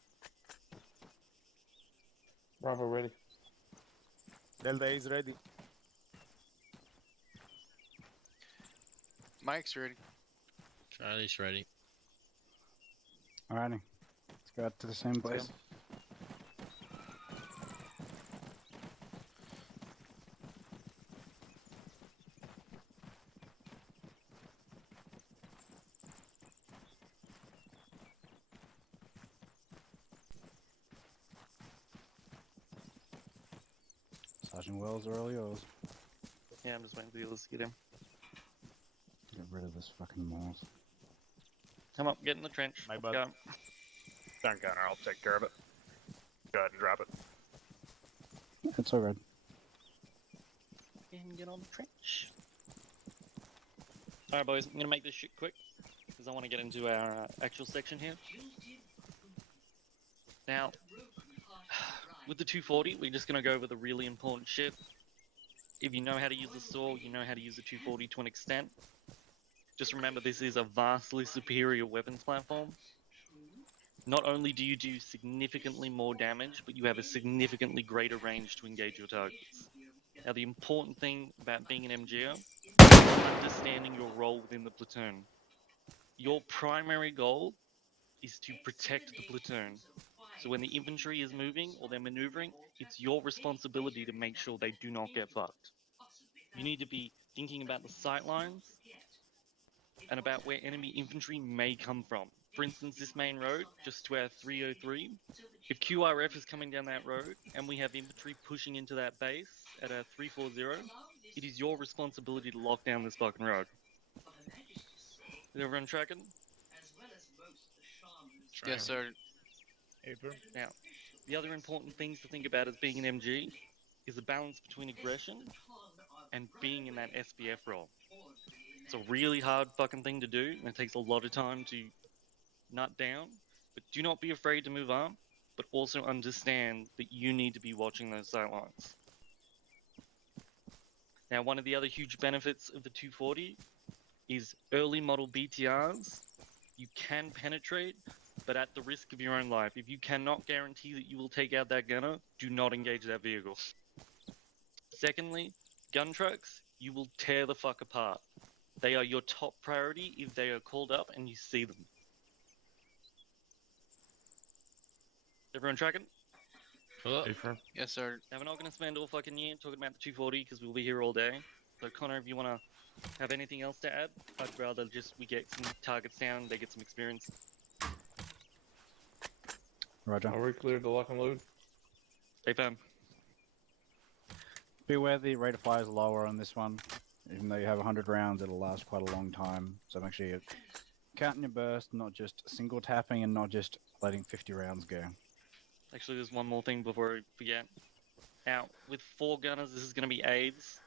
Bravo ready. Delta is ready. Mike's ready. Charlie's ready. Alrighty. Let's go out to the same place. Sergeant Wells, are all yours. Yeah, I'm just waiting for the others to get in. Get rid of this fucking Morse. Come up, get in the trench. My Let's bud. go. Don't gunner, I'll take care of it. Go ahead and drop it. It's all good. And get on the trench. Alright, boys, I'm gonna make this shit quick because I want to get into our actual section here. Now, with the 240, we're just gonna go over the really important shit. If you know how to use the saw, you know how to use the 240 to an extent. Just remember, this is a vastly superior weapons platform. Not only do you do significantly more damage, but you have a significantly greater range to engage your targets. Now, the important thing about being an MGO is understanding your role within the platoon. Your primary goal is to protect the platoon. So when the infantry is moving or they're maneuvering, it's your responsibility to make sure they do not get fucked. You need to be thinking about the sight lines and about where enemy infantry may come from. For instance, this main road, just to our 303, if QRF is coming down that road and we have infantry pushing into that base at our 340, it is your responsibility to lock down this fucking road. Is everyone tracking? Yes, sir. Now, the other important things to think about as being an MG is the balance between aggression and being in that SBF role. It's a really hard fucking thing to do, and it takes a lot of time to nut down, but do not be afraid to move up, but also understand that you need to be watching those sight lines. Now, one of the other huge benefits of the 240 is early model BTRs. You can penetrate, but at the risk of your own life. If you cannot guarantee that you will take out that gunner, do not engage that vehicle. Secondly, gun trucks, you will tear the fuck apart. They are your top priority if they are called up and you see them. Everyone tracking? Yes, sir. Now, we're not going to spend all fucking year talking about the 240 because we'll be here all day. So, Connor, if you want to have anything else to add, I'd rather just we get some targets down, they get some experience. Roger. Are we cleared to lock and load? Stay firm. Be aware the rate of fire is lower on this one. Even though you have 100 rounds, it'll last quite a long time. So make sure you're counting your burst, not just single tapping and not just letting 50 rounds go. Actually, there's one more thing before I forget. Now, with 4 gunners, this is going to be aids,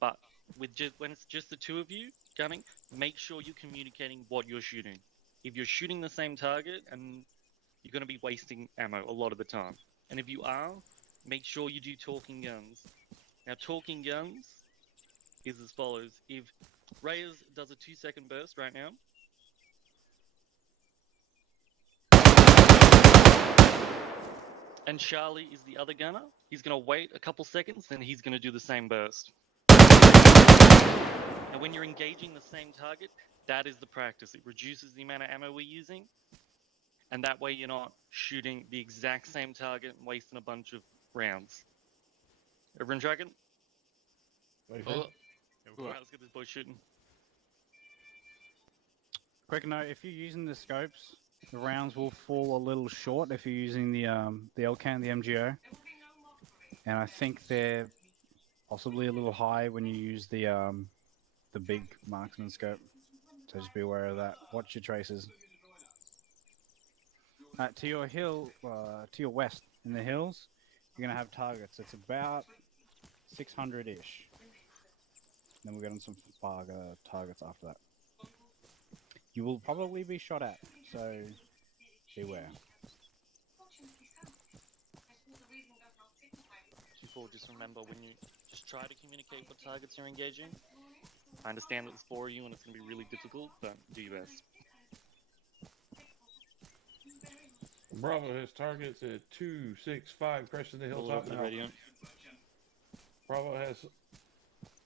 but with when it's just the 2 of you gunning, make sure you're communicating what you're shooting. If you're shooting the same target, and you're going to be wasting ammo a lot of the time. And if you are, make sure you do talking guns. Now, talking guns is as follows. If Reyes does a 2-second burst right now, and Charlie is the other gunner, he's going to wait a couple seconds, then he's going to do the same burst. Now, when you're engaging the same target, that is the practice. It reduces the amount of ammo we're using, and that way you're not shooting the exact same target and wasting a bunch of rounds. Everyone tracking? Alright, let's get this boy shooting. Quick note, if you're using the scopes, the rounds will fall a little short if you're using the LCAN, the MGO. And I think they're possibly a little high when you use the big marksman scope. So just be aware of that. Watch your traces. To your hill, to your west in the hills, you're going to have targets. It's about 600-ish. Then we're getting some targets after that. You will probably be shot at, so beware. People just remember when you just try to communicate what targets you're engaging. I understand that it's for you and it's going to be really difficult, but do your best. Bravo has targets at 265 Crescent Hilltop now. Bravo has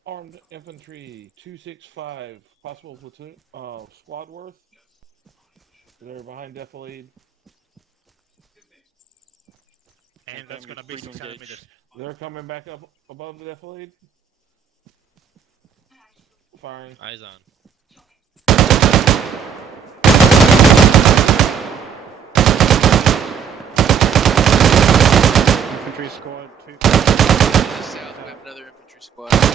armed infantry 265 possible platoon squad worth. They're behind defilade. And that's gonna be 600 meters. They're coming back up above the defilade. Firing. Eyes on. Infantry squad 2. South squad.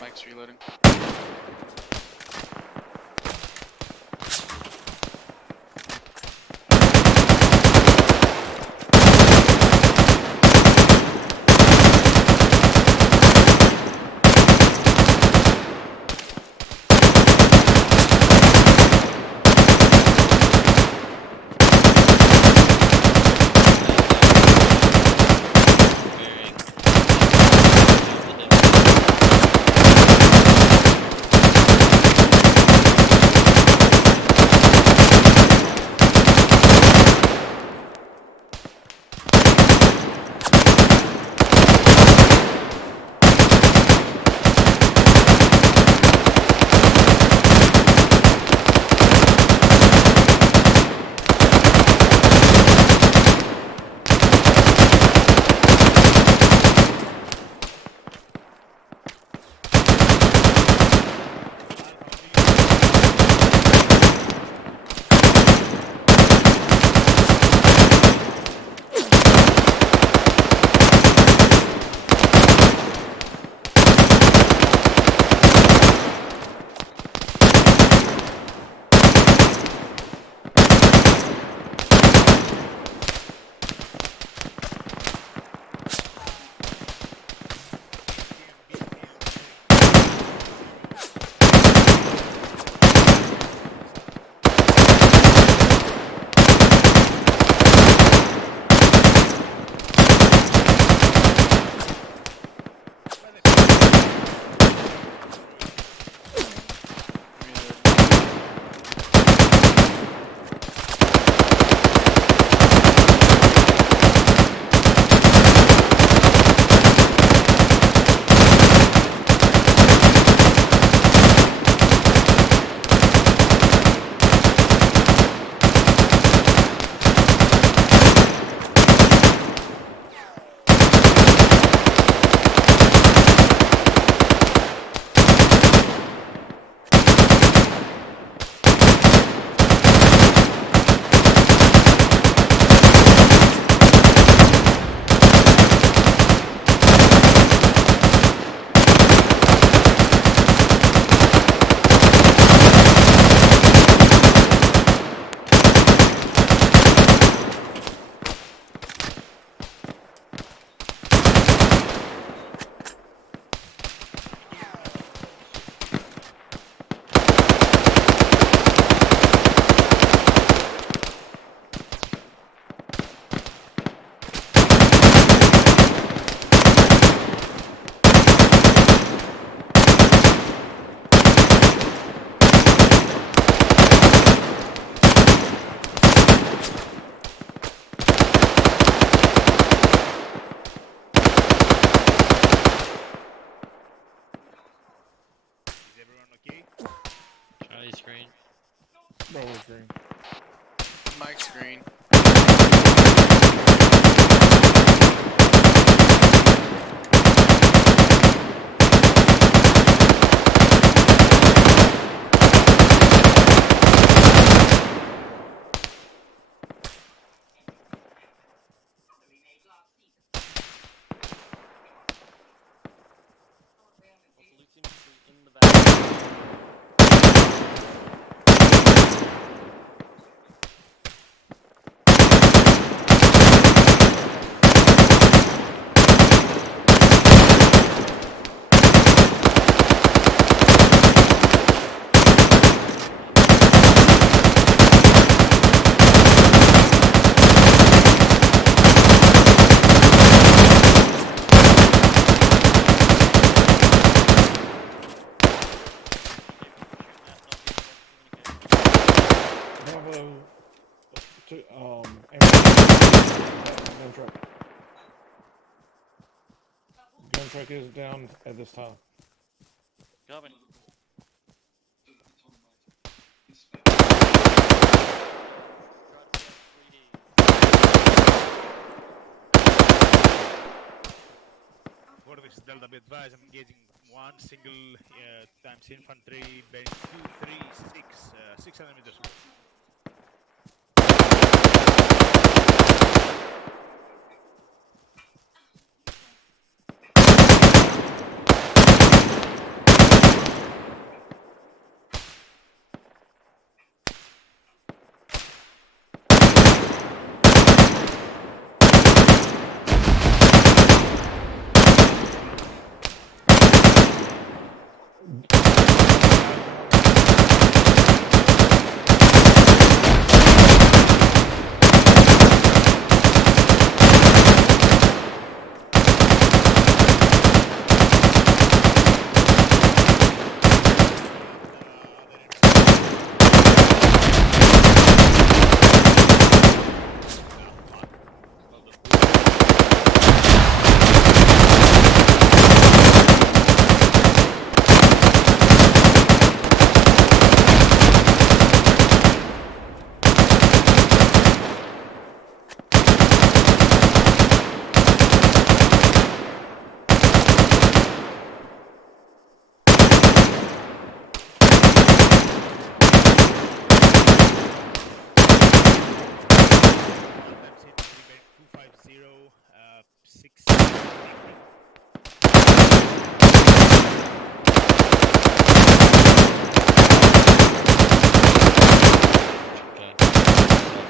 Mike's reloading. Bravo's green. Mike's green. Blue team should be in the back. Bravo. Gun truck. Gun truck is down at this time. Coming. For this Delta, be advised, I'm engaging one single times infantry, bearing 236, 600 meters away.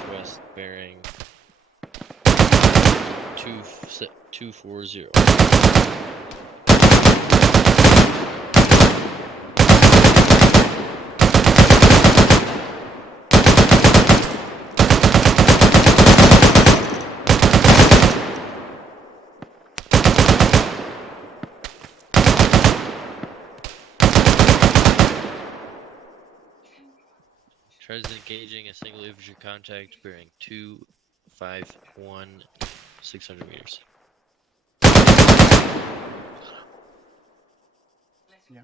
Southwest bearing 240. Tries engaging a single infantry contact bearing 251 600 meters. Yeah.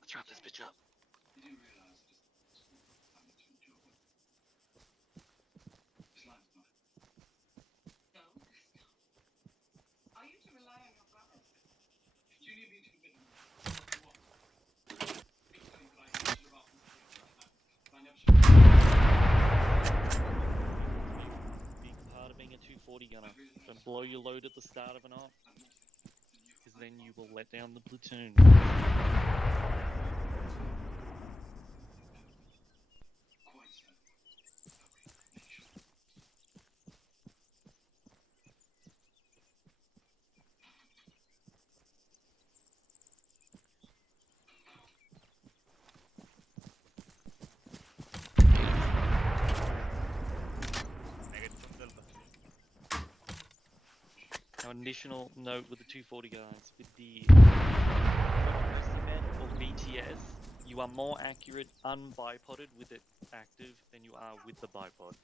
Let's wrap this bitch up. Big part of being a 240 gunner. Don't blow your load at the start of an op, because then you will let down the platoon. Now, additional note with the 240 guys, with the men or BTS, you are more accurate unbipoded with it active than you are with the bipod.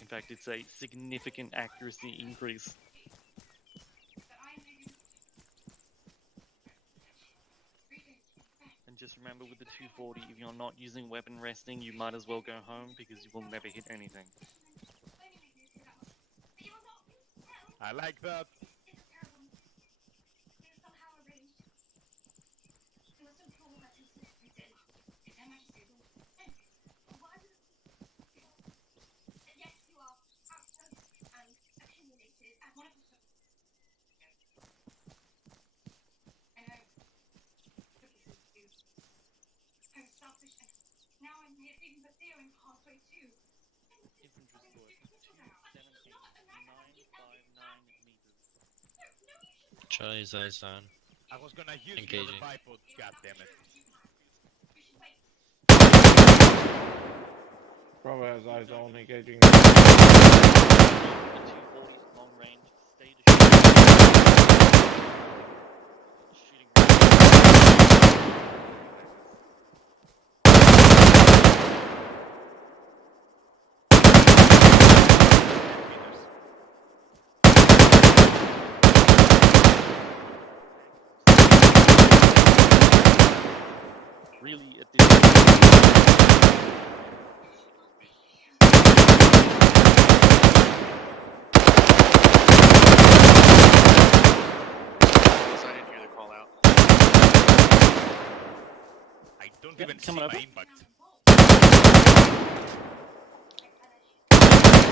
In fact, it's a significant accuracy increase. And just remember with the 240, if you're not using weapon resting, you might as well go home because you will never hit anything. I like that. Infantry squad, 278,959 meters. Charlie's eyes on. I was gonna use the Engaging. other bipod, god damn it. Bravo has eyes on engaging. The 240 long range, stay to shooting. Really, at this I didn't hear the call out. I don't Yep, even see coming my over. impact.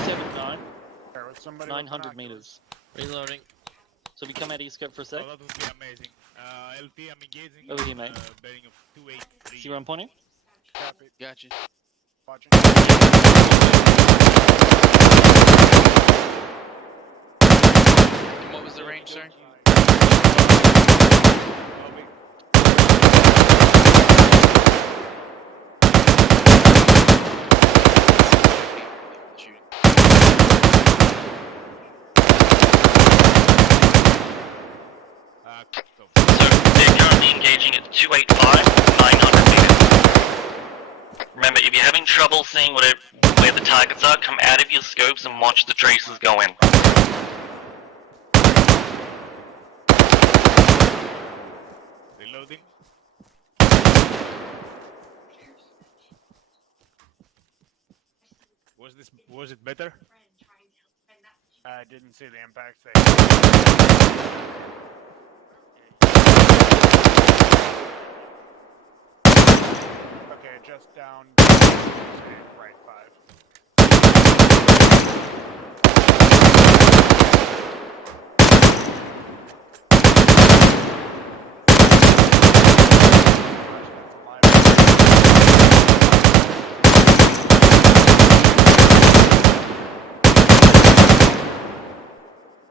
79, Bear with somebody. 900 meters. Reloading. So we come out of your scope for a sec. Oh, that would be amazing. LT, I'm engaging. Over here, mate. Bearing of 283. See where I'm pointing? Copy. Gotcha. Watching. And what was the range, sir? Shooting. So they're currently engaging at 285, 900 meters. Remember, if you're having trouble seeing where the targets are, come out of your scopes and watch the traces go in. Reloading. Was it better? I didn't see the impact. Okay, just down. Right 5.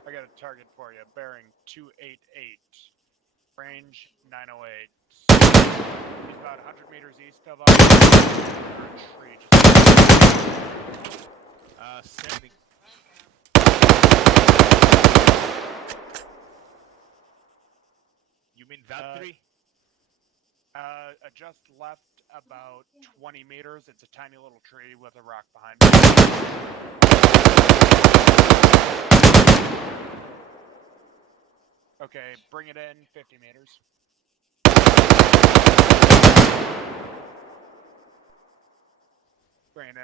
I got a target for you, bearing 288, range 908. He's about 100 meters east of us. Under a tree Sending. You mean that tree? Just left about 20 meters. It's a tiny little tree with a rock behind it. Okay, bring it in 50 meters. Bring it in.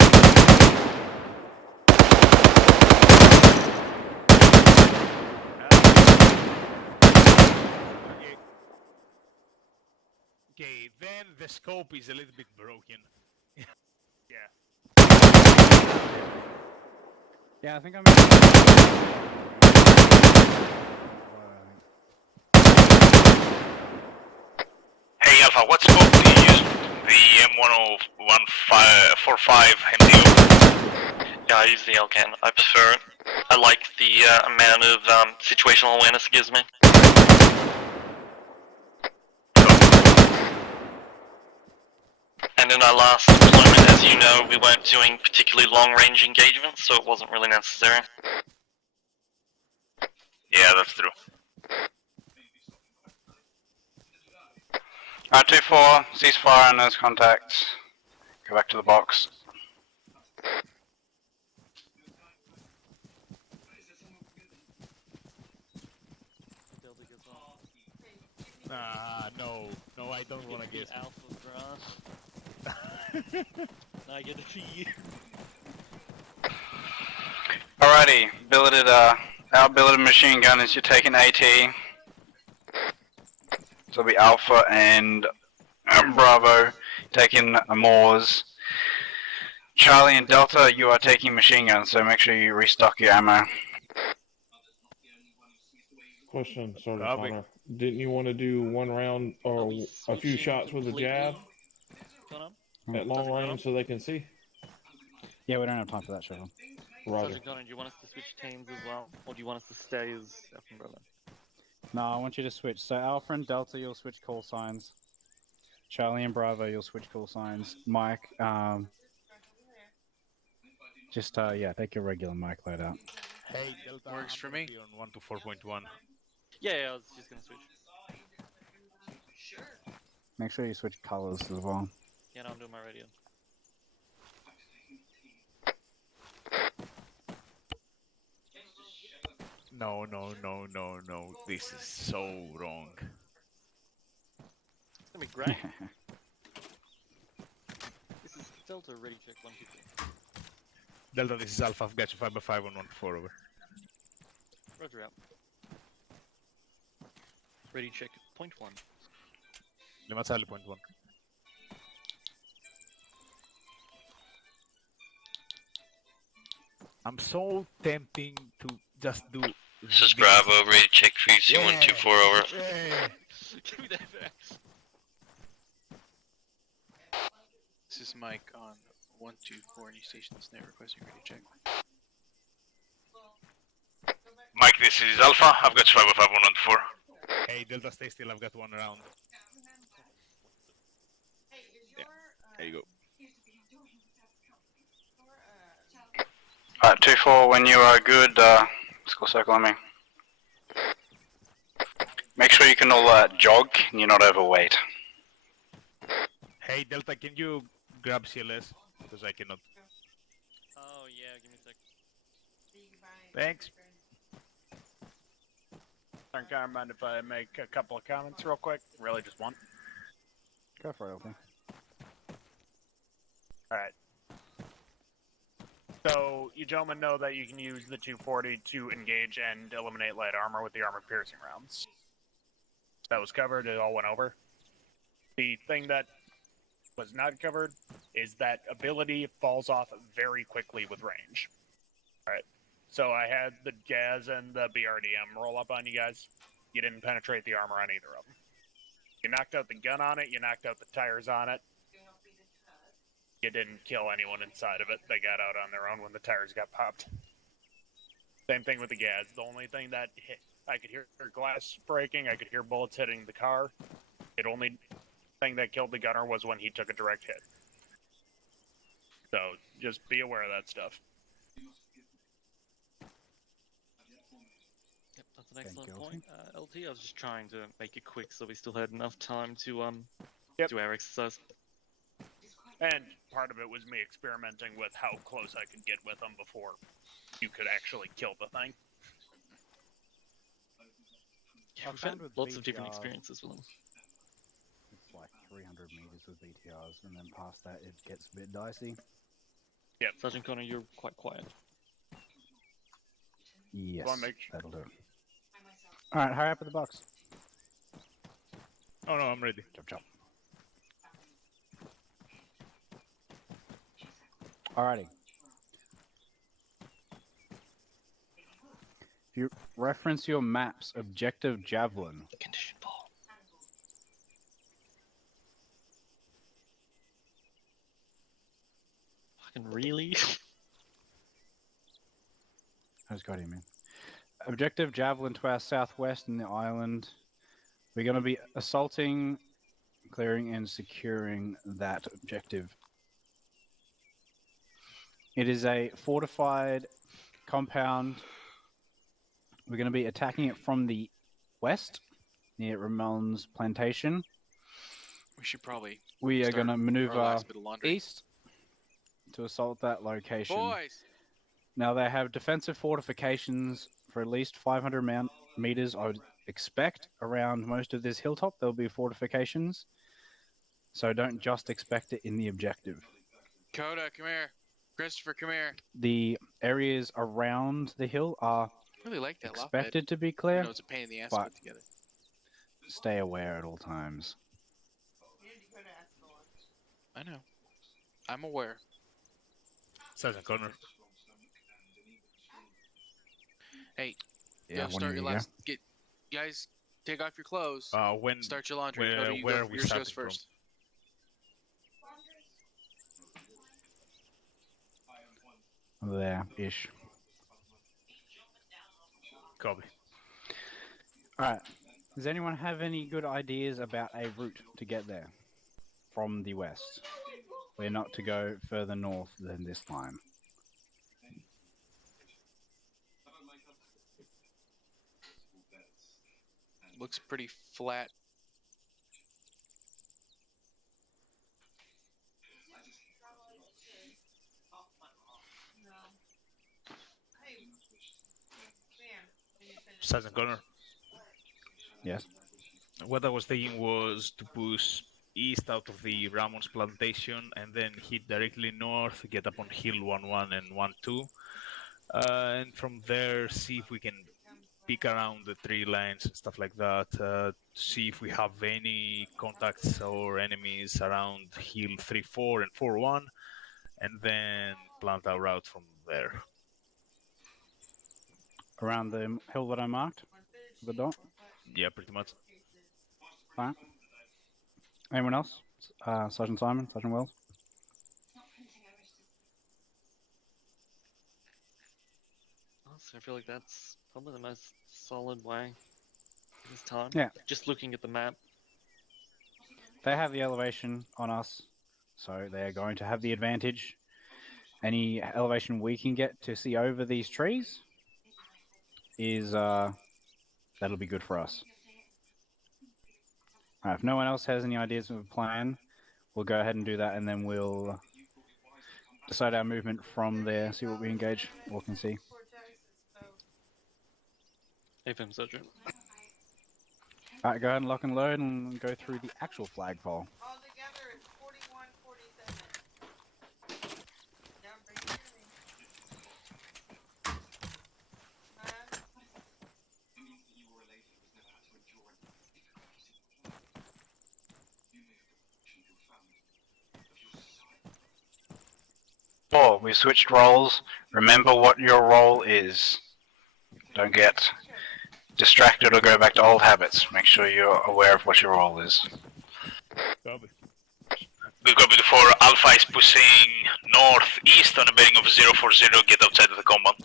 Okay, then the scope is a little bit broken. Yeah. Yeah, I think I'm. Hey Alpha, what scope do you use? The M1045 MDO? Yeah, I use the Elcan. I prefer it. I like the amount of situational awareness it gives me. And in our last deployment, as you know, we weren't doing particularly long-range engagements, so it wasn't really necessary. Yeah, that's true. Alright, 2-4, ceasefire and nose contact. Go back to the box. No, I don't want to guess. Alpha I get it for you. Alrighty, billeted, our billeted machine gunners, you're taking AT. So it'll be Alpha and Bravo taking Moors. Charlie and Delta, you are taking machine guns, so make sure you restock your ammo. Question, Sergeant Copy. Connor. Didn't you want to do one round or a few shots with a jab at long range so they can see? Yeah, we don't have time for that, Shuttle. Roger. Sergeant Connor, do you want us to switch teams as well? Or do you want us to stay as Alpha and Bravo? No, I want you to switch. So Alpha and Delta, you'll switch call signs. Charlie and Bravo, you'll switch call signs. Mike, just yeah, take your regular mic load out. Hey, Delta. Works for me. On 1 to 4.1. Yeah, I was just gonna switch. Make sure you switch colors as well. Yeah, no, I'm doing my radio. No. This is so wrong. It's gonna be great. This is Delta ready check 1 2 3. Delta, this is Alpha. I've got you 5x5 on 1 to 4 over. Roger out. Ready check point 1. Lima Charlie point 1. I'm so tempting to just do. This is Bravo, ready to check for you, C124 over. Give me that back. This is Mike on 124 New Station Net requesting ready check. Mike, this is Alpha. I've got 5 of 5 on 4. Hey, Delta, stay still. I've got one around. Yeah, there you go. Alright, 2-4, when you are good, score circle on me. Make sure you can all jog and you're not overweight. Hey, Delta, can you grab CLS? Because I cannot. Oh yeah, give me a sec. Thanks. Sergeant Connor, mind if I make a couple of comments real quick? Really, just one. Go for it, Elton. Alright. So, you gentlemen know that you can use the 240 to engage and eliminate light armor with the armor-piercing rounds. That was covered, it all went over. The thing that was not covered is that ability falls off very quickly with range. Alright. So I had the Gaz and the BRDM roll up on you guys. You didn't penetrate the armor on either of them. You knocked out the gun on it, you knocked out the tires on it. You didn't kill anyone inside of it. They got out on their own when the tires got popped. Same thing with the Gaz. The only thing that hit, I could hear glass breaking, I could hear bullets hitting the car. The only thing that killed the gunner was when he took a direct hit. So, just be aware of that stuff. Yep, that's an excellent point. LT, I was just trying to make it quick so we still had enough time to do our exercise. And part of it was me experimenting with how close I could get with them before you could actually kill the thing. Yeah, we've had lots of different experiences with them. It's like 300 meters with BTRs, and then past that it gets a bit dicey. Yep. Sergeant Connor, you're quite quiet. Yes, Wanna make that'll do it. Alright, hurry up with the box. Oh no, I'm ready. Chop. Alrighty. If you reference your maps, objective Javelin. Condition ball. Fucking really? I just got him in. Objective Javelin to our southwest in the island. We're going to be assaulting, clearing, and securing that objective. It is a fortified compound. We're going to be attacking it from the west, near Ramon's plantation. We should probably. We are start going to our maneuver last bit of laundry. east to assault that location. Boys! Now, they have defensive fortifications for at least 500 meters, I would expect. Around most of this hilltop, there'll be fortifications. So don't just expect it in the objective. Coda, come here. Christopher, come here. The areas around the hill are I really like that loft bed. expected to be I clear, know it's a pain in the ass to but put together. stay aware at all times. I know. I'm aware. Sergeant Connor. Hey, Yeah, go start your when you last. Get guys, take off your clothes. When Start your laundry. where- Coda, you where go, are we yours starting goes from? first. There-ish. Copy. Alright. Does anyone have any good ideas about a route to get there from the west? We're not to go further north than this line. Looks pretty flat. Sergeant Connor. Yes. What I was thinking was to push east out of the Ramon's plantation and then hit directly north, get up on hill 1-1 and 1-2, and from there see if we can pick around the tree lines and stuff like that, see if we have any contacts or enemies around hill 3-4 and 4-1, and then plant our route from there. Around the hill that I marked? The dot? Yeah, pretty much. Fine. Anyone else? Sergeant Simon? Sergeant Wells? Honestly, I feel like that's probably the most solid way this time. Yeah. Just looking at the map. They have the elevation on us, so they're going to have the advantage. Any elevation we can get to see over these trees is that'll be good for us. Alright, if no one else has any ideas of a plan, we'll go ahead and do that, and then we'll decide our movement from there, see what we engage or can see. FM Sergeant. Alright, go ahead and lock and load and go through the actual flagpole. Altogether, it's 41-47. Down for you. Oh, we switched roles. Remember what your role is. Don't get distracted or go back to old habits. Make sure you're aware of what your role is. Copy. Good copy to 4. Alpha is pushing northeast on a bearing of 040. Get outside of the compound.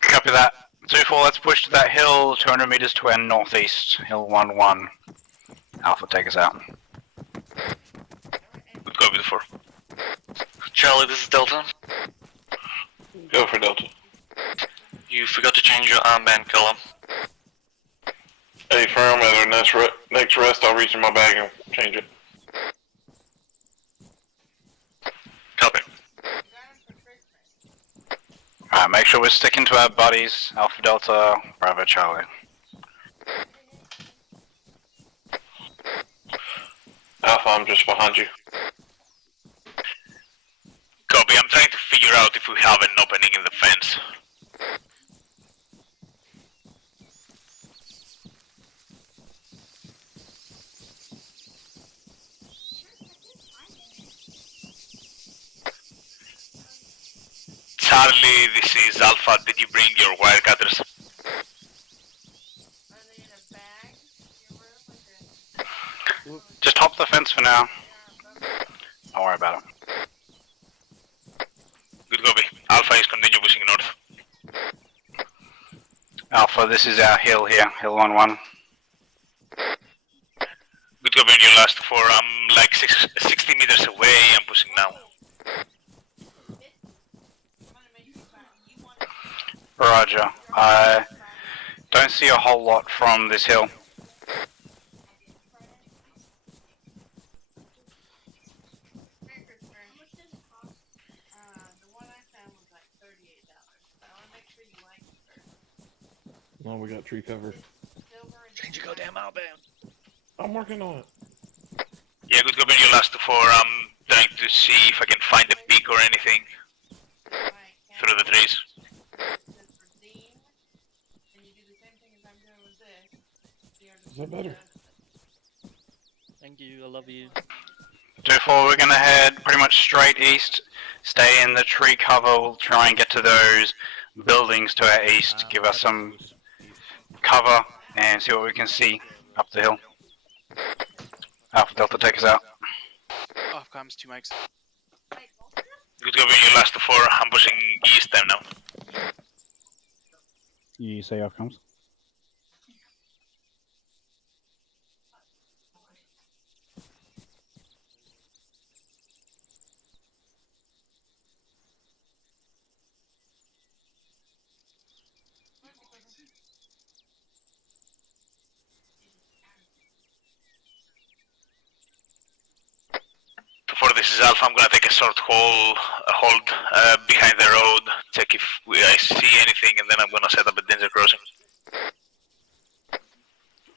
Copy that. 2-4, let's push to that hill, 200 meters to our northeast, hill 1-1. Alpha, take us out. Good copy to 4. Charlie, this is Delta. Go for Delta. You forgot to change your armband color. Hey, firm, at our next rest, I'll reach in my bag and change it. Copy. Alright, make sure we're sticking to our buddies, Alpha Delta, Bravo Charlie. Alpha, I'm just behind you. Copy, I'm trying to figure out if we have an opening in the fence. Charlie, this is Alpha. Did you bring your wire cutters? Just hop the fence for now. Don't worry about it. Good copy. Alpha is continue pushing north. Alpha, this is our hill here, hill 1-1. Good copy on your last 4. I'm like 60 meters away. I'm pushing now. Roger. I don't see a whole lot from this hill. No, we got tree cover. Change your goddamn armband. I'm working on it. Yeah, good copy on your last 2-4. I'm trying to see if I can find a peak or anything through the trees. Is that better? Thank you. I love you. 2-4, we're gonna head pretty much straight east. Stay in the tree cover. We'll try and get to those buildings to our east. Give us some cover and see what we can see up the hill. Alpha Delta, take us out. Off comms, 2 mics. Good copy on your last 2-4. I'm pushing east time now. You say off comes. Before this is Alpha, I'm gonna take a short hold behind the road, check if I see anything, and then I'm gonna set up a danger crossing.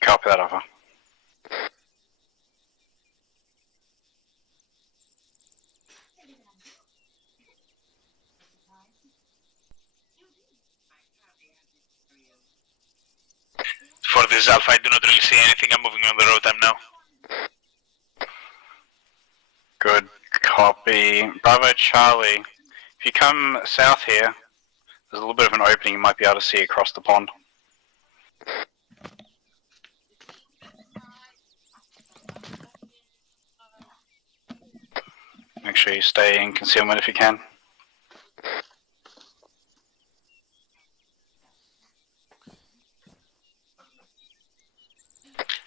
Copy that, Alpha. For this is Alpha, I do not really see anything. I'm moving on the road time now. Good copy. Bravo Charlie. If you come south here, there's a little bit of an opening you might be able to see across the pond. Make sure you stay in concealment if you can.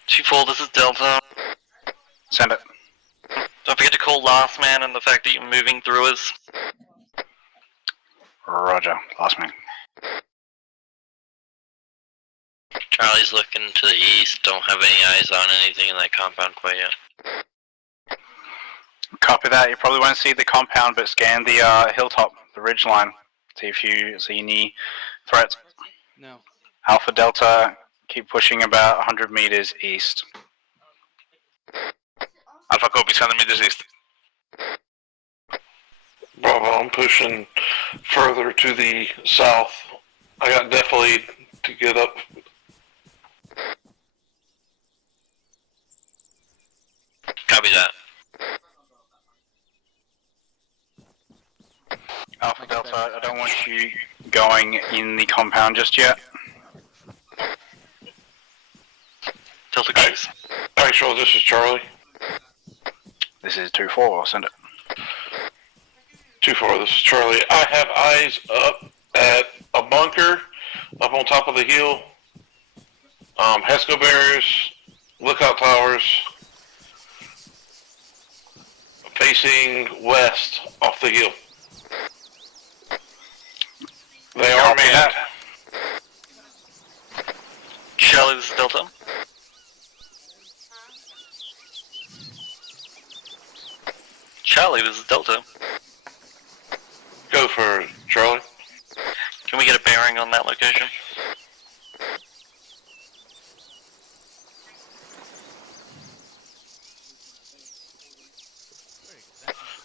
Chief-4, this is Delta. Send it. Don't forget to call last man and the fact that you're moving through us. Roger. Last man. Charlie's looking to the east. Don't have any eyes on anything in that compound quite yet. Copy that. You probably won't see the compound, but scan the hilltop, the ridge line. See if you see any threats. No. Alpha Delta, keep pushing about 100 meters east. Alpha copy, 100 meters east. Bravo, I'm pushing further to the south. I got definitely to get up. Copy that. Alpha Delta, I don't want you going in the compound just yet. Delta guys. Actually, this is Charlie. This is 2-4, send it. 2-4, this is Charlie. I have eyes up at a bunker up on top of the hill. Hesco barriers, lookout towers, facing west off the hill. They are manned. Charlie, this is Delta. Charlie, this is Delta. Go for it, Charlie. Can we get a bearing on that location?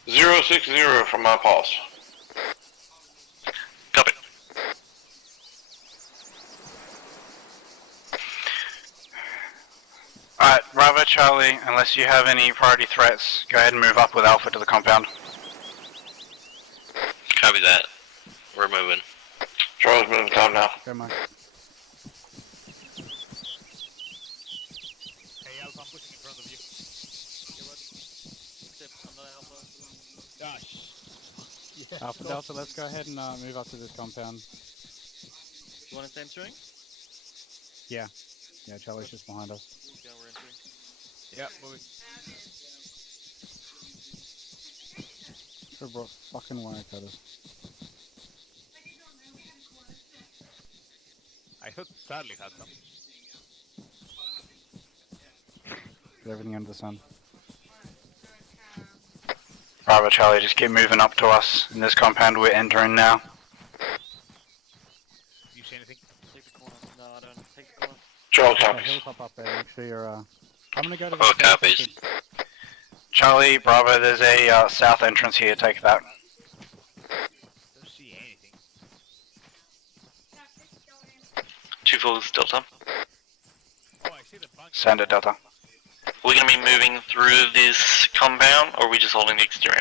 Zero 60 from my pulse. Copy. Alright, Bravo Charlie, unless you have any priority threats, go ahead and move up with Alpha to the compound. Copy that. We're moving. Charlie's moving time now. Go, Mike. Hey, Alpha, I'm pushing in front of you. Gosh. Yeah, Alpha Delta, let's go ahead and move up to this compound. You want to stay entering? Yeah. Yeah, Charlie's just behind us. Yeah, we're entering. Yeah, moving. Should've brought fucking wire cutters. I thought Charlie had some. Get everything under the sun. Bravo Charlie, just keep moving up to us in this compound we're entering now. You see anything? Take the corner. No, I don't. Take the corner. Charlie Yeah, copies. hilltop up there, make sure you're I'm gonna go to the All south copies. exit. Charlie, Bravo, there's a south entrance here, take that. Don't see anything. 2-4, this is Delta. Oh, I see the bunker. Send it, Delta. We're gonna be moving through this compound, or are we just holding the exterior?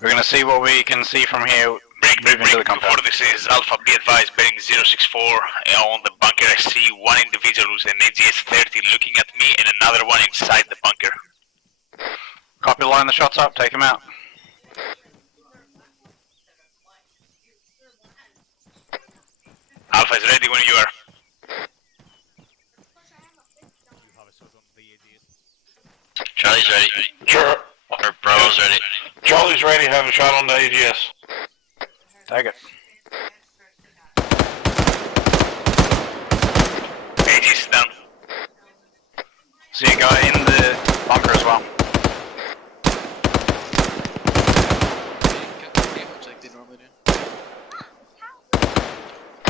We're gonna see what we can see from here. Break, into the compound. before this is Alpha, be advised, bearing 064 on the bunker. I see one individual who's an AGS-30 looking at me and another one inside the bunker. Copy, line the shots up, take him out. Alpha is ready when you are. You have a shot on the AGS. Charlie's ready. Sure. Or Bravo's ready. Charlie's ready. Have a shot on the AGS. Take it. AGS is down. See a guy in the bunker as well. Damage like they normally do.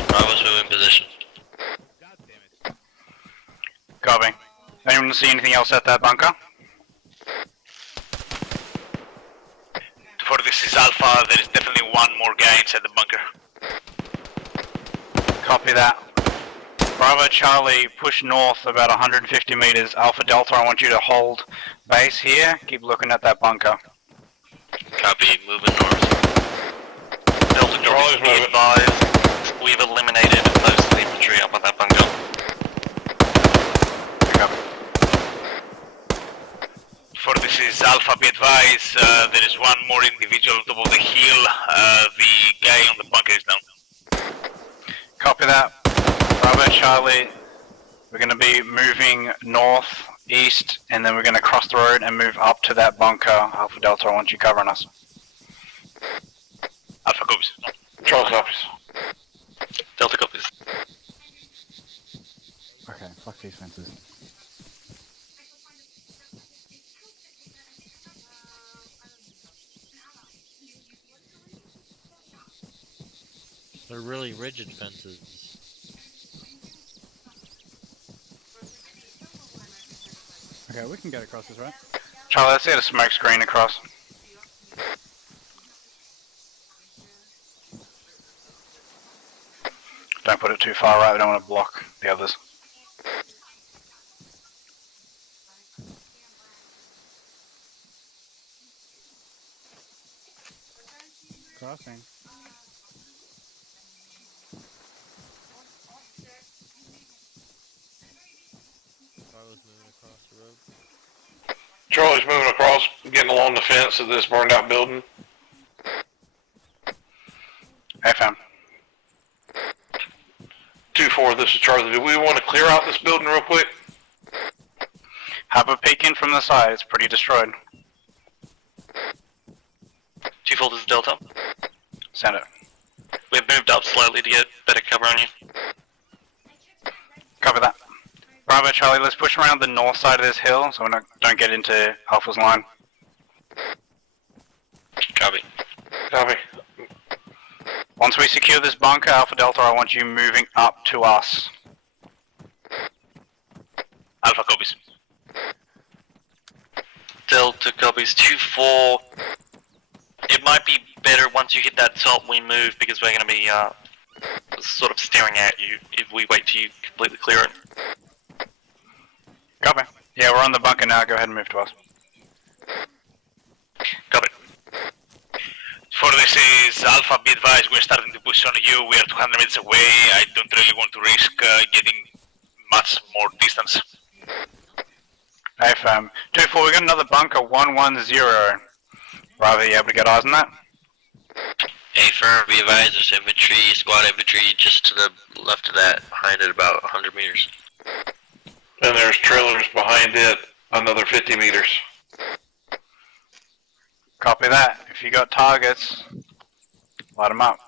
Bravo's moving position. God damn it. Copy. Anyone see anything else at that bunker? For this is Alpha, there is definitely one more guy inside the bunker. Copy that. Bravo Charlie, push north about 150 meters. Alpha Delta, I want you to hold base here. Keep looking at that bunker. Copy, moving north. Delta Charlie's Copy, moving. advised. We've eliminated most of the infantry up on that bunker. Pick up. For this is Alpha, be advised, there is one more individual on top of the hill. The guy on the bunker is down. Copy that. Bravo Charlie, we're going to be moving north, east, and then we're going to cross the road and move up to that bunker. Alpha Delta, I want you covering us. Alpha copies. Charlie copies. Delta copies. Okay, fuck these fences. They're really rigid fences. Okay, we can get across this, right? Charlie, let's get a smoke screen across. Don't put it too far right, we don't want to block the others. Crossing. Bravo's moving across the road. Charlie's moving across, getting along the fence of this burned out building. FM. 2-4, this is Charlie. Do we want to clear out this building real quick? Have a peek in from the side, it's pretty destroyed. 2-4, this is Delta. Send it. We've moved up slightly to get better cover on you. Cover that. Bravo Charlie, let's push around the north side of this hill so we don't get into Alpha's line. Copy. Copy. Once we secure this bunker, Alpha Delta, I want you moving up to us. Alpha copies. Delta copies. 2-4. It might be better once you hit that top we move because we're going to be sort of staring at you if we wait till you completely clear it. Copy. Yeah, we're on the bunker now, go ahead and move to us. Copy. For this is Alpha, be advised, we're starting to push on you. We are 200 meters away. I don't really want to risk getting much more distance. Hey fam. 2-4, we got another bunker, 110. Bravo, you able to get eyes on that? Hey, firm, be advised, there's infantry, squad infantry just to the left of that, behind it about 100 meters. And there's trailers behind it, another 50 meters. Copy that. If you got targets, light them up.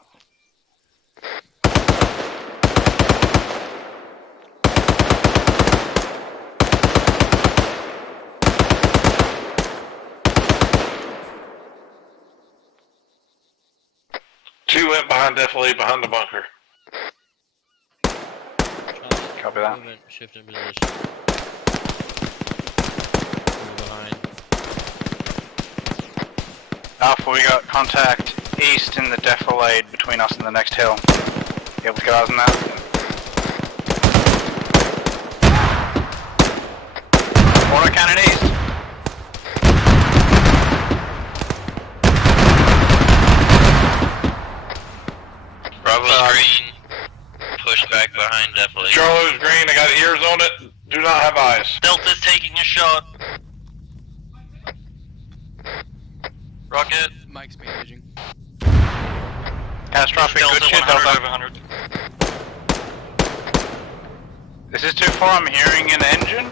Two went behind, definitely behind the bunker. Copy that. Movement, shift in position. Move behind. Alpha, we got contact east in the defilade between us and the next hill. You able to get eyes on that? Auto cannon east. Bravo's green. Push back behind defilade. Charlie's green, I got ears on it. Do not have eyes. Delta's taking a shot. Rocket. Mike's bandaging. Catastrophic, good Delta, shit, 100 Delta. over 100. This is too far, I'm hearing an engine.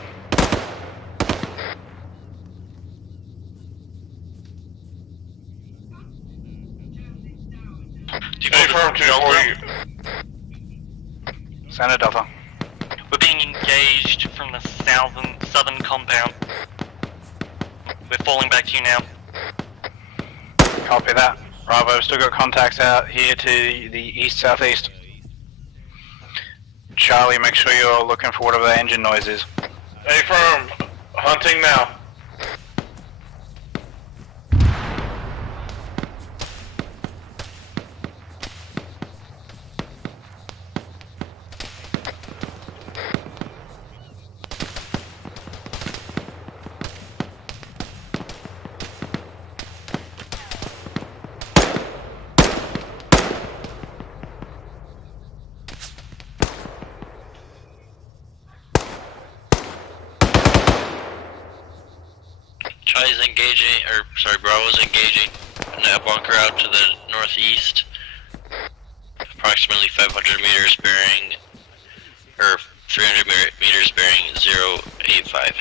Affirm 2-4. Center Delta. We're being engaged from the southern compound. We're falling back to you now. Copy that. Bravo, still got contacts out here to the east-southeast. Charlie, make sure you're looking for whatever the engine noise is. Affirm, hunting now. Charlie's engaging, or sorry, Bravo's engaging in that bunker out to the northeast. Approximately 500 meters bearing, or 300 meters bearing 085.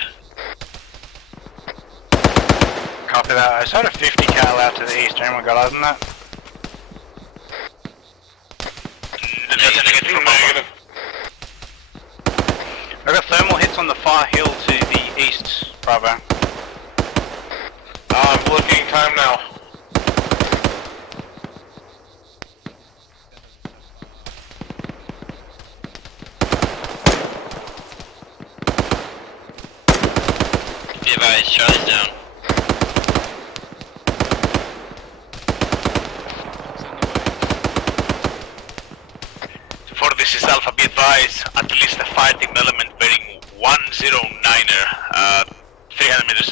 Copy that. I just had a 50 cal out to the east. Anyone got eyes on that? Negative. I got thermal hits on the far hill to the east, Bravo. I'm looking, time now. Be advised, Charlie's down. For this is Alpha, be advised, at least a fighting element bearing 109er, 300 meters.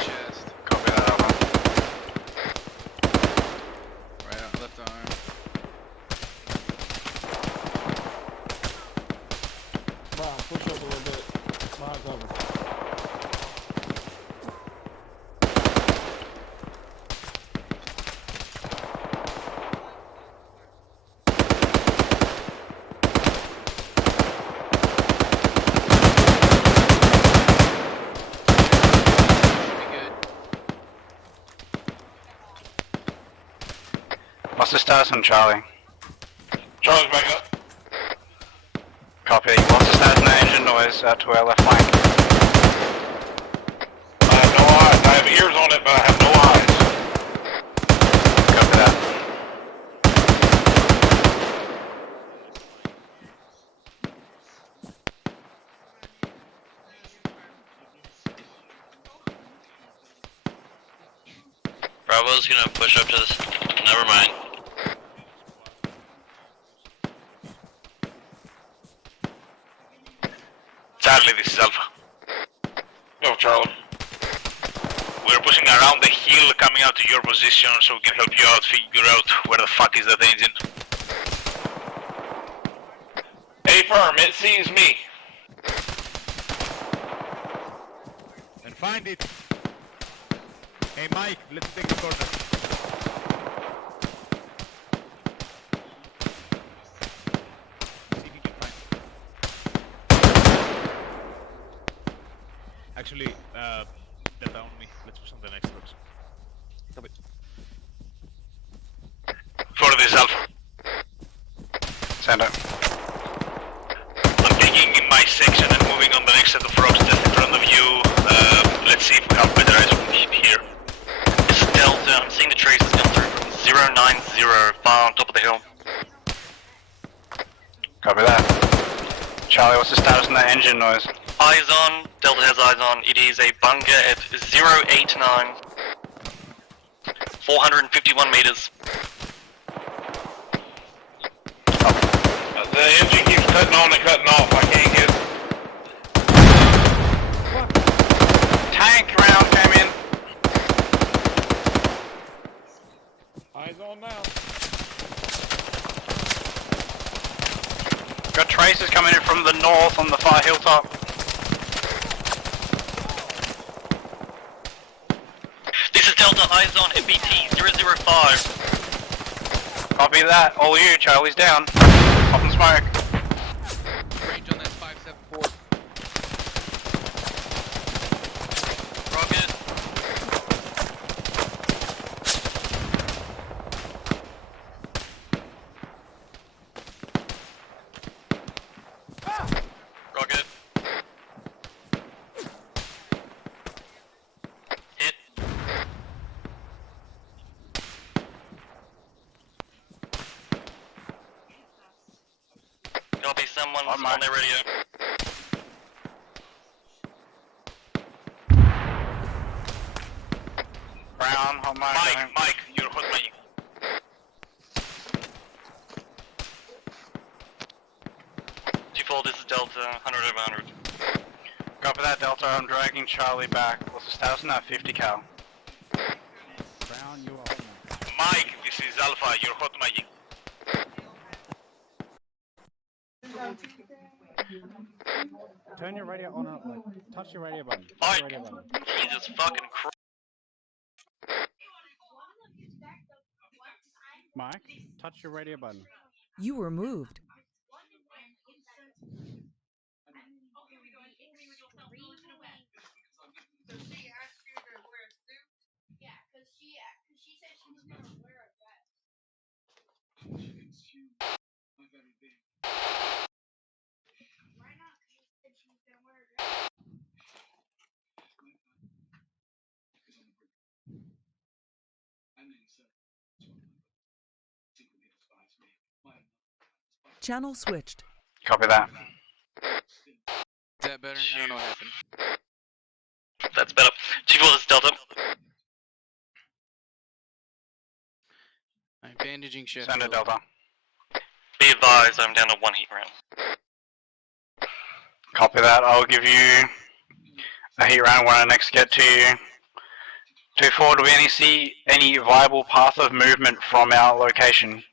Chest. Copy that, Alpha. Right on left arm. Wow, push up a little bit. Behind cover. What's the status on Charlie? Charlie's back up. Copy. What's the status on the engine noise out to our left flank? I have no eyes. I have ears on it, but I have no eyes. Copy that. Bravo's gonna push up to this. Never mind. Charlie, this is Alpha. Go, Charlie. We're pushing around the hill, coming out to your position, so we can help you out, figure out where the fuck is that engine. Affirm, it sees me. And find it. Hey Mike, let's take the corner. See if you can find it. Actually, Delta on me. Let's push on the next roads. For this Alpha. Send it. I'm taking in my section and moving on the next set of rocks just in front of you. Let's see if we have better eyes from here. This is Delta. I'm seeing the traces come through from 090 far on top of the hill. Copy that. Charlie, what's the status on that engine noise? Eyes on. Delta has eyes on. It is a bunker at 089, 451 meters. The engine keeps cutting on and cutting off. I can't get. Tank round came in. Eyes on now. Got traces coming in from the north on the far hilltop. This is Delta, eyes on FBT 005. Copy that. All you, Charlie's down. Pop and smoke. Range on that 574. Rocket. Rocket. Hit. Copy, someone's on their radio. Brown, hot mic. Mike, you're hot mic. Default, this is Delta, 100 over 100. Copy that, Delta. I'm dragging Charlie back. What's the status on that 50 cal? Brown, you are hot mic. Mike, this is Alpha, you're hot mic. Turn your radio on or like, touch your radio button. Mike, Radio button. Jesus fucking Christ. Mike, touch your radio button. You were moved. Yeah, because she said she was never aware of that. Why not? Because she said she was gonna wear a dress. Channel switched. Copy that. Is that better? I don't know what happened. That's better. Chief, this is Delta. I'm bandaging Sheffield. Send it, Delta. Be advised, I'm down to 1 heat round. Copy that. I'll give you a heat round when I next get to you. 2-4, do we see any viable path of movement from our location?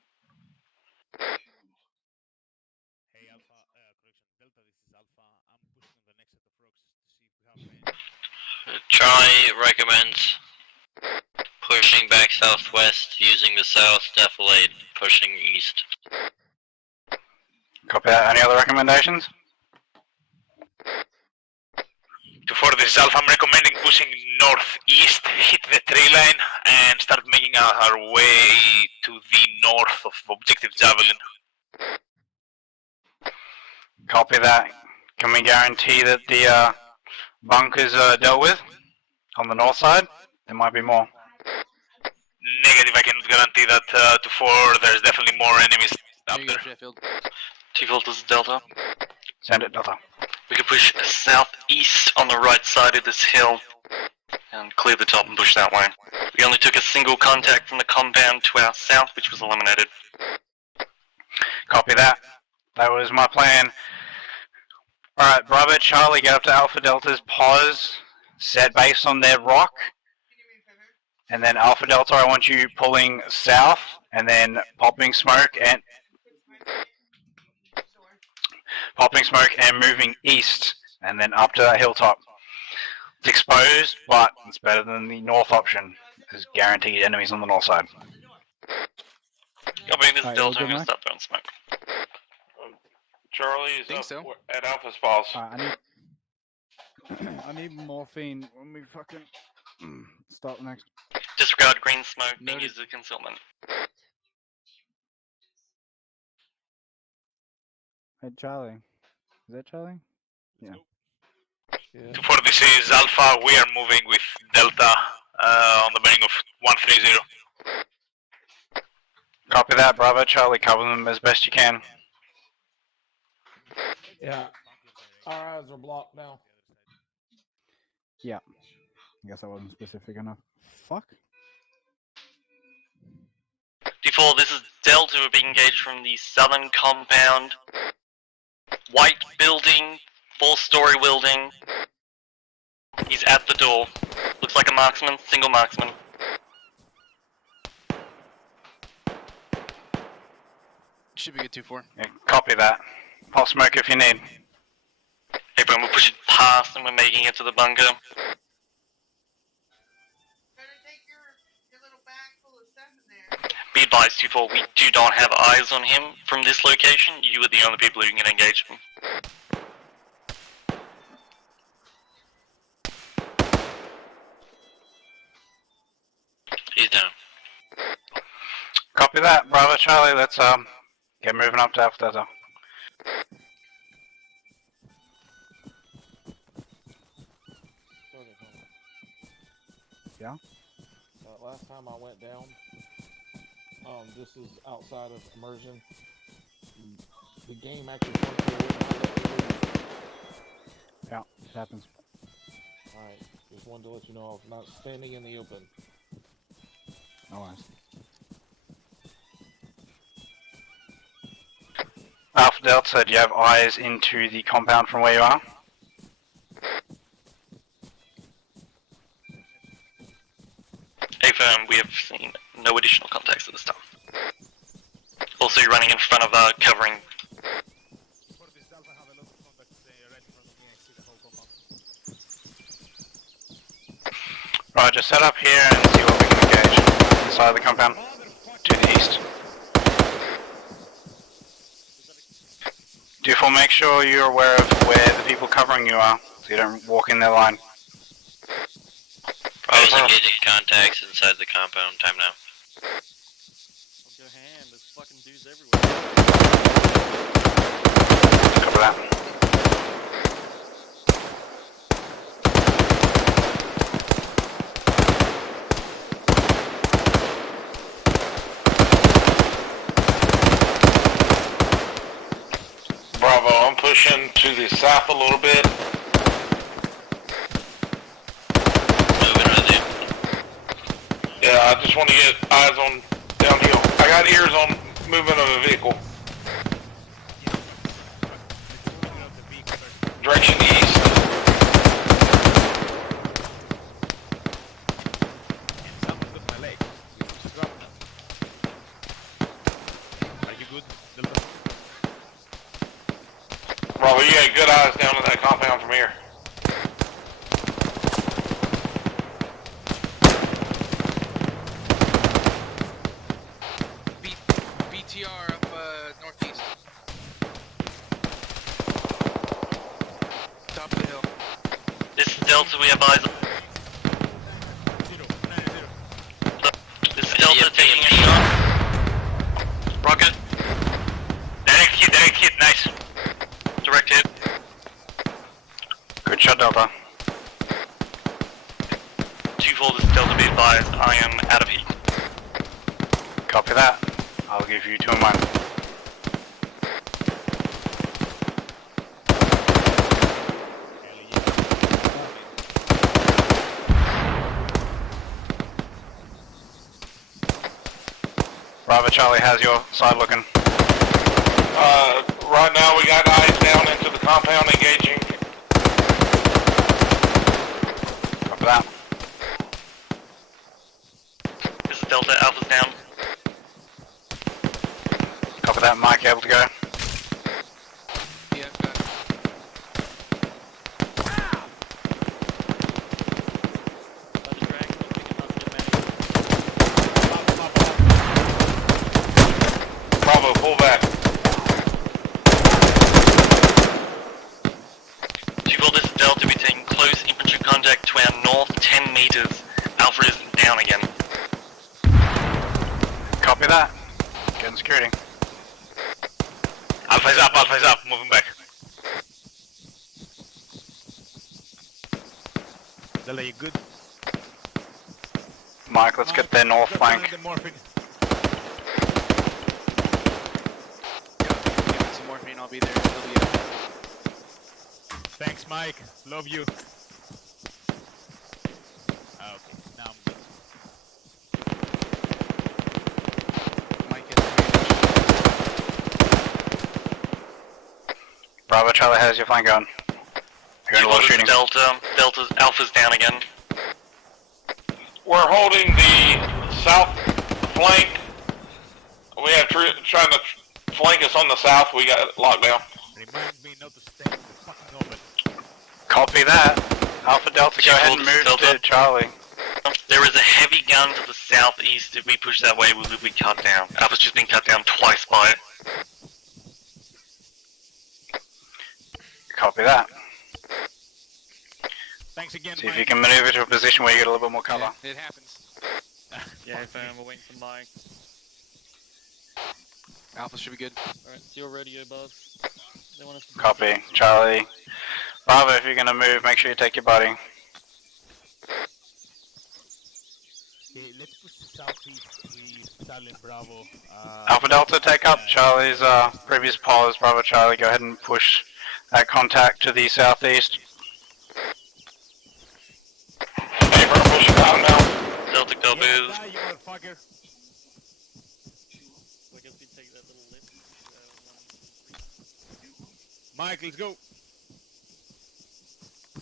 Charlie recommends pushing back southwest using the south defilade, pushing east. Copy that. Any other recommendations? 2-4, this is Alpha, I'm recommending pushing northeast, hit the tree line, and start making our way to the north of Objective Javelin. Copy that. Can we guarantee that the bunkers are dealt with on the north side? There might be more. Negative, I cannot guarantee that. 2-4, there's definitely more enemies up There you there. go, Sheffield. Default, this is Delta. Send it, Delta. We can push southeast on the right side of this hill and clear the top and push that way. We only took a single contact from the compound to our south, which was eliminated. Copy that. That was my plan. Alright, Bravo Charlie, get up to Alpha Delta's pause, set base on their rock, and then Alpha Delta, I want you pulling south, and then popping smoke and moving east, and then up to that hilltop. It's exposed, but it's better than the north option. There's guaranteed enemies on the north side. Copy, this is Alright, Delta, you I'm good, gonna Mike? stop throwing smoke. Charlie is Think up so. at Alpha Spas. I need morphine when we fucking start next. Disregard green smoke, being Noted. used as concealment. Hey Charlie. Is that Charlie? Yeah. 2-4, this is Alpha, we are moving with Delta on the bearing of 130. Copy that, Bravo Charlie, cover them as best you can. Yeah. Our eyes are blocked now. Yeah. I guess I wasn't specific enough. Fuck. D4, this is Delta. We're being engaged from the southern compound. White building, 4-story building. He's at the door. Looks like a marksman, single marksman. Should be good 2-4. Yeah, copy that. Pop smoke if you need. Hey, boom, we're pushing past and we're making it to the bunker. Be advised, 2-4, we do not have eyes on him from this location. You are the only people who can engage him. He's down. Copy that. Bravo Charlie, let's get moving up to Alpha Delta. Yeah? Last time I went down, this is outside of immersion. The game actually Yeah, it happens. Alright, just wanted to let you know I'm not standing in the open. No worries. Alpha Delta, do you have eyes into the compound from where you are? Hey, firm, we have seen no additional contacts at this time. Also, you're running in front of covering. Right, just set up here and see what we can engage inside the compound to the east. Do4, make sure you're aware of where the people covering you are, so you don't walk in their line. I was engaging contacts inside the compound. Time now. Go ham, there's fucking dudes everywhere. Cover that. Bravo, I'm pushing to the south a little bit. Moving with you. Yeah, I just want to get eyes on downhill. I got ears on movement of a vehicle. Direction east. Are you good, Delta? Bravo, you got good eyes down in that compound from here. BTR up northeast. Top of the hill. This is Delta, we have eyes on. This is Delta taking a shot. Rocket. Direct hit, nice. Direct hit. Good shot, Delta. 2-4, this is Delta, be advised, I am out of heat. Copy that. I'll give you 2 of mine. Bravo Charlie, how's your side looking? Right now we got eyes down into the compound engaging. Copy that. This is Delta, Alpha's down. Copy that, Mike, able to go? Yeah, I've got it. Bravo, pull back. 2-4, this is Delta, we're taking close infantry contact to our north 10 meters. Alpha is down again. Copy that. Getting security. Alpha's up, moving back. Delta, you good? Mike, let's get their north flank. Give me some morphine, I'll be there. It'll be Thanks, Mike. Love you. Bravo Charlie has your flank gun. You're in a lot of shooting. Delta's Alpha's down again. We're holding the south flank. We have trying to flank us on the south. We got it locked down. Remind me not to stay in the fucking oven. Copy that. Alpha Delta, go ahead and move to Charlie. There is a heavy gun to the southeast. If we push that way, we will be cut down. Alpha's just been cut down twice by it. Copy that. Thanks again, See if you can maneuver to a position where you get a little bit more cover. Yeah, it happens. Yeah, fam, we're waiting for Mike. Alpha should be good. Alright, it's your radio, buzz. They want us to Copy. Charlie. Bravo, if you're gonna move, make sure you take your body. Okay, let's push the southeast, please. Charlie Bravo. Alpha Delta, take up Charlie's previous pause. Bravo Charlie, go ahead and push that contact to the southeast. Hey, bro, push it out now. Delta, go booze. Die, you motherfucker. I guess we take that little lift. Mike, let's go.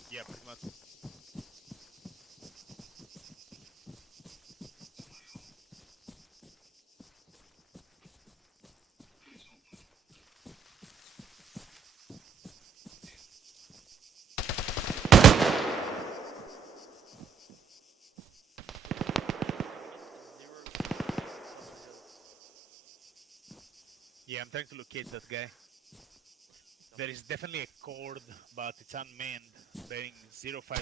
Yeah, pretty much. Yeah, I'm trying to locate that guy. There is definitely a cord, but it's unmanned, bearing 050. There's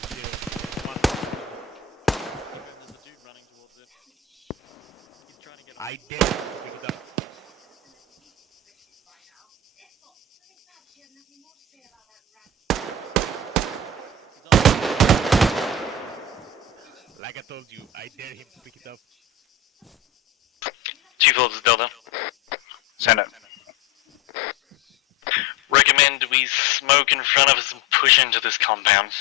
a dude running towards it. He's trying to get I dare you to pick it up. Like I told you, I dare him to pick it up. 2-4, this is Delta. Send it. Recommend we smoke in front of us and push into this compound.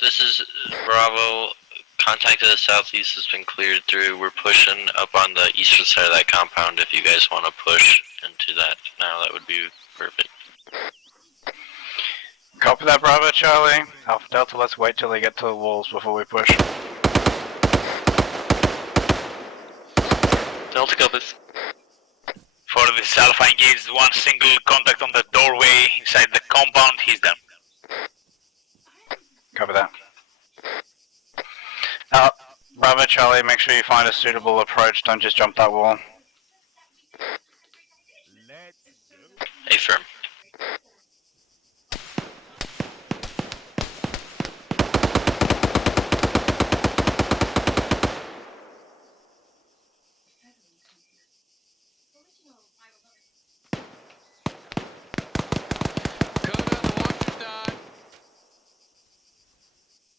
This is Bravo. Contact to the southeast has been cleared through. We're pushing up on the eastern side of that compound. If you guys want to push into that now, that would be perfect. Copy that, Bravo Charlie. Alpha Delta, let's wait till they get to the walls before we push. Delta copies. For this Alpha engaged, one single contact on the doorway inside the compound, he's done. Copy that. Bravo Charlie, make sure you find a suitable approach, don't just jump that wall. Affirm.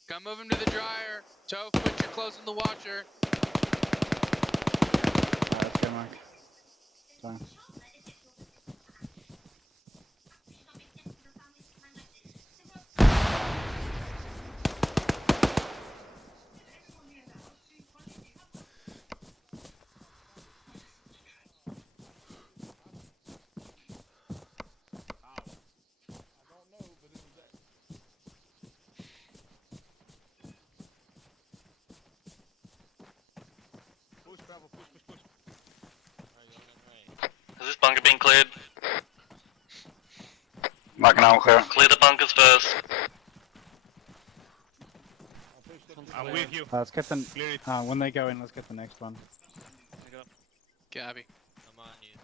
Come move him to the dryer. Toph, put your clothes in the washer. Let's go, Mike. Sorry. Has this bunker been cleared? Mike and I will clear it. Clear the bunkers first. I'm with you. Let's get the, when they go in, let's get the next one. Gabby. I'm on you.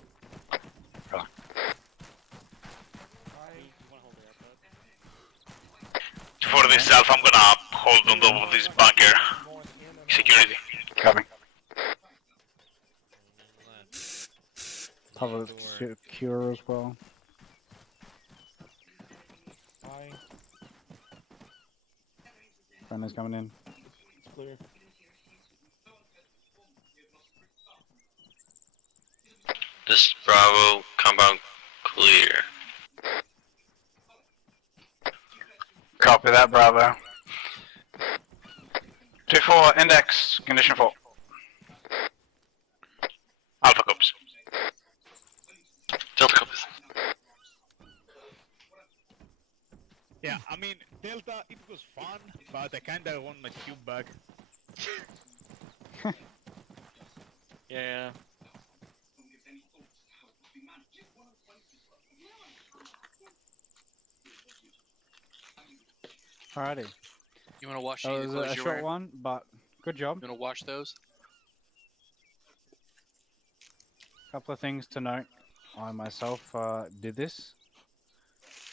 For this Alpha, I'm gonna hold on top of this bunker. Security. Copy. Public secure as well. Hi. Friendly's coming in. It's clear. This Bravo compound clear. Copy that, Bravo. 2-4, index, condition 4. Alpha copies. Delta copies. Yeah, I mean, Delta, it was fun, but I kinda want my cube back. Yeah. Alrighty. You want to wash That the was clothes a you're short wearing? one, but good job. You want to wash those? Couple of things to note. I myself did this,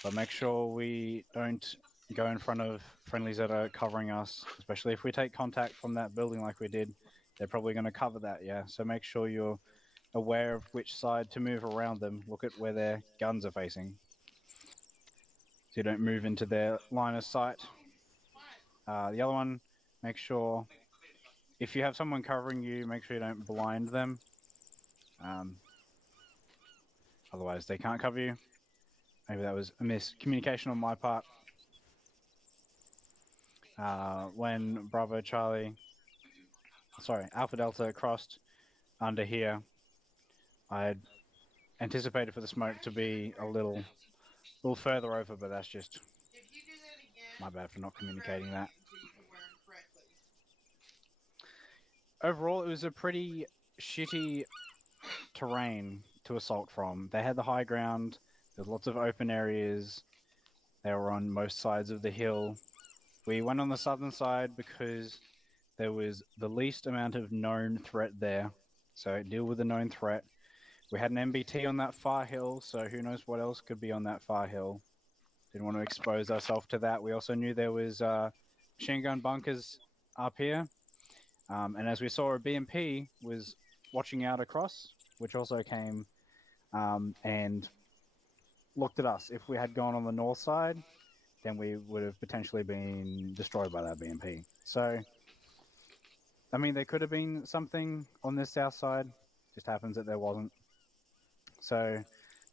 but make sure we don't go in front of friendlies that are covering us, especially if we take contact from that building like we did. They're probably going to cover that, yeah. So make sure you're aware of which side to move around them. Look at where their guns are facing, so you don't move into their line of sight. The other one, make sure if you have someone covering you, make sure you don't blind them. Otherwise, they can't cover you. Maybe that was a miscommunication on my part. When Bravo Charlie, sorry, Alpha Delta crossed under here, I had anticipated for the smoke to be a little further over, but that's just my bad for not communicating that. Overall, it was a pretty shitty terrain to assault from. They had the high ground, there's lots of open areas, they were on most sides of the hill. We went on the southern side because there was the least amount of known threat there, so deal with the known threat. We had an MBT on that far hill, so who knows what else could be on that far hill. Didn't want to expose ourselves to that. We also knew there was machine gun bunkers up here, and as we saw, a BMP was watching out across, which also came and looked at us. If we had gone on the north side, then we would have potentially been destroyed by that BMP. So, I mean, there could have been something on this south side. Just happens that there wasn't. So,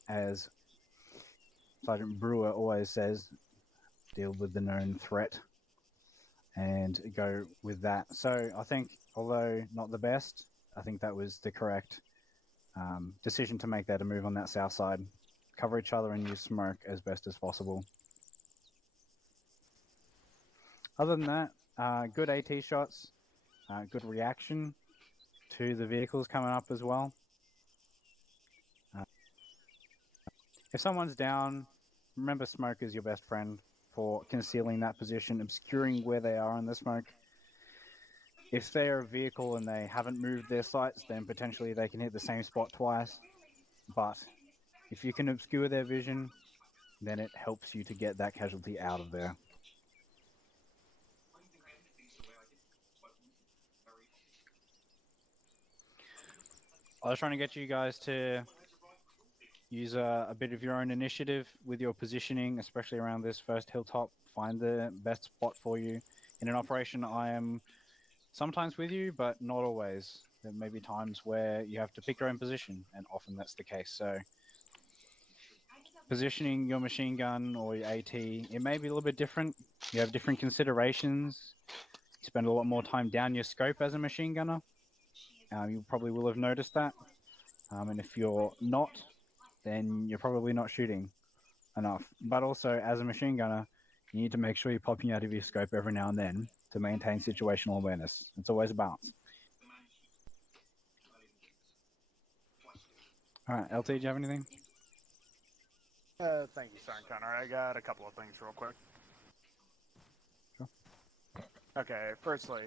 as Sergeant Brewer always says, deal with the known threat and go with that. So, I think, although not the best, I think that was the correct decision to make there, to move on that south side, cover each other and use smoke as best as possible. Other than that, good AT shots, good reaction to the vehicles coming up as well. If someone's down, remember smoke is your best friend for concealing that position, obscuring where they are in the smoke. If they're a vehicle and they haven't moved their sights, then potentially they can hit the same spot twice. But if you can obscure their vision, then it helps you to get that casualty out of there. I was trying to get you guys to use a bit of your own initiative with your positioning, especially around this first hilltop. Find the best spot for you. In an operation, I am sometimes with you, but not always. There may be times where you have to pick your own position, and often that's the case. So, positioning your machine gun or your AT, it may be a little bit different. You have different considerations. You spend a lot more time down your scope as a machine gunner. You probably will have noticed that. And if you're not, then you're probably not shooting enough. But also, as a machine gunner, you need to make sure you're popping out of your scope every now and then to maintain situational awareness. It's always a balance. All right, LT, do you have anything? Thank you, Sergeant Connor. I got a couple of things real quick. Sure. Okay, firstly,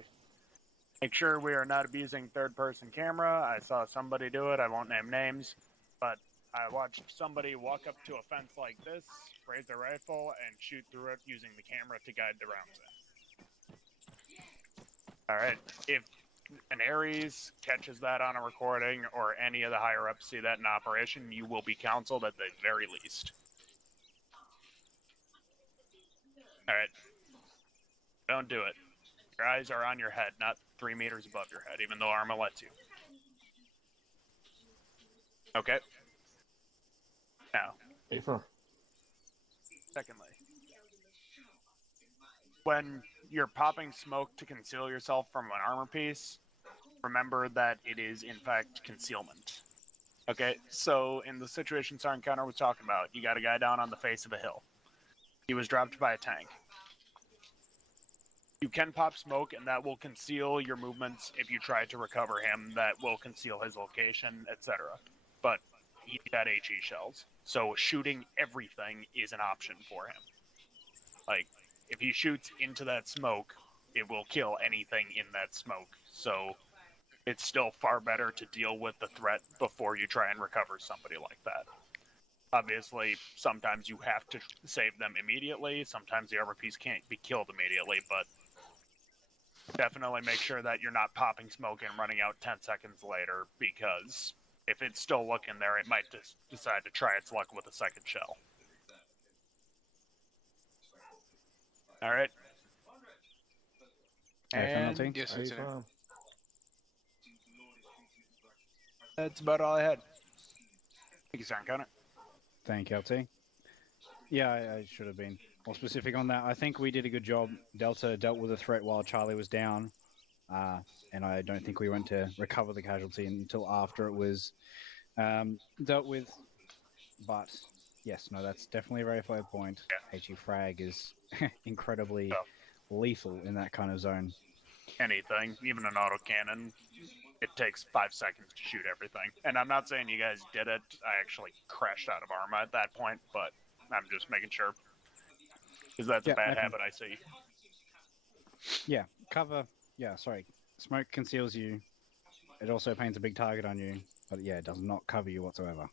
make sure we are not abusing third-person camera. I saw somebody do it. I won't name names, but I watched somebody walk up to a fence like this, raise their rifle, and shoot through it using the camera to guide the rounds in. Alright, if an Ares catches that on a recording, or any of the higher-ups see that in operation, you will be counseled at the very least. Alright. Don't do it. Your eyes are on your head, not 3 meters above your head, even though Arma lets you. Okay. Now. Secondly, when you're popping smoke to conceal yourself from an armor piece, remember that it is, in fact, concealment. Okay, so in the situation Sergeant Connor was talking about, you got a guy down on the face of a hill. He was dropped by a tank. You can pop smoke, and that will conceal your movements. If you try to recover him, that will conceal his location, etc. But he had HE shells, so shooting everything is an option for him. Like, if he shoots into that smoke, it will kill anything in that smoke. So it's still far better to deal with the threat before you try and recover somebody like that. Obviously, sometimes you have to save them immediately. Sometimes the RPs can't be killed immediately, but definitely make sure that you're not popping smoke and running out 10 seconds later, because if it's still looking there, it might decide to try its luck with a second shell. Alright. And Yes, Lieutenant. That's about all I had. Thank you, Sergeant Connor. Thank you, LT. Yeah, I should have been more specific on that. I think we did a good job. Delta dealt with the threat while Charlie was down, and I don't think we went to recover the casualty until after it was dealt with. But yes, no, that's definitely a very fair point. HE frag is incredibly lethal in that kind of zone. Anything, even an autocannon, it takes 5 seconds to shoot everything. And I'm not saying you guys did it. I actually crashed out of Arma at that point, but I'm just making sure. Because that's a bad habit I see. Yeah, cover. Yeah, sorry. Smoke conceals you. It also paints a big target on you, but yeah, it does not cover you whatsoever.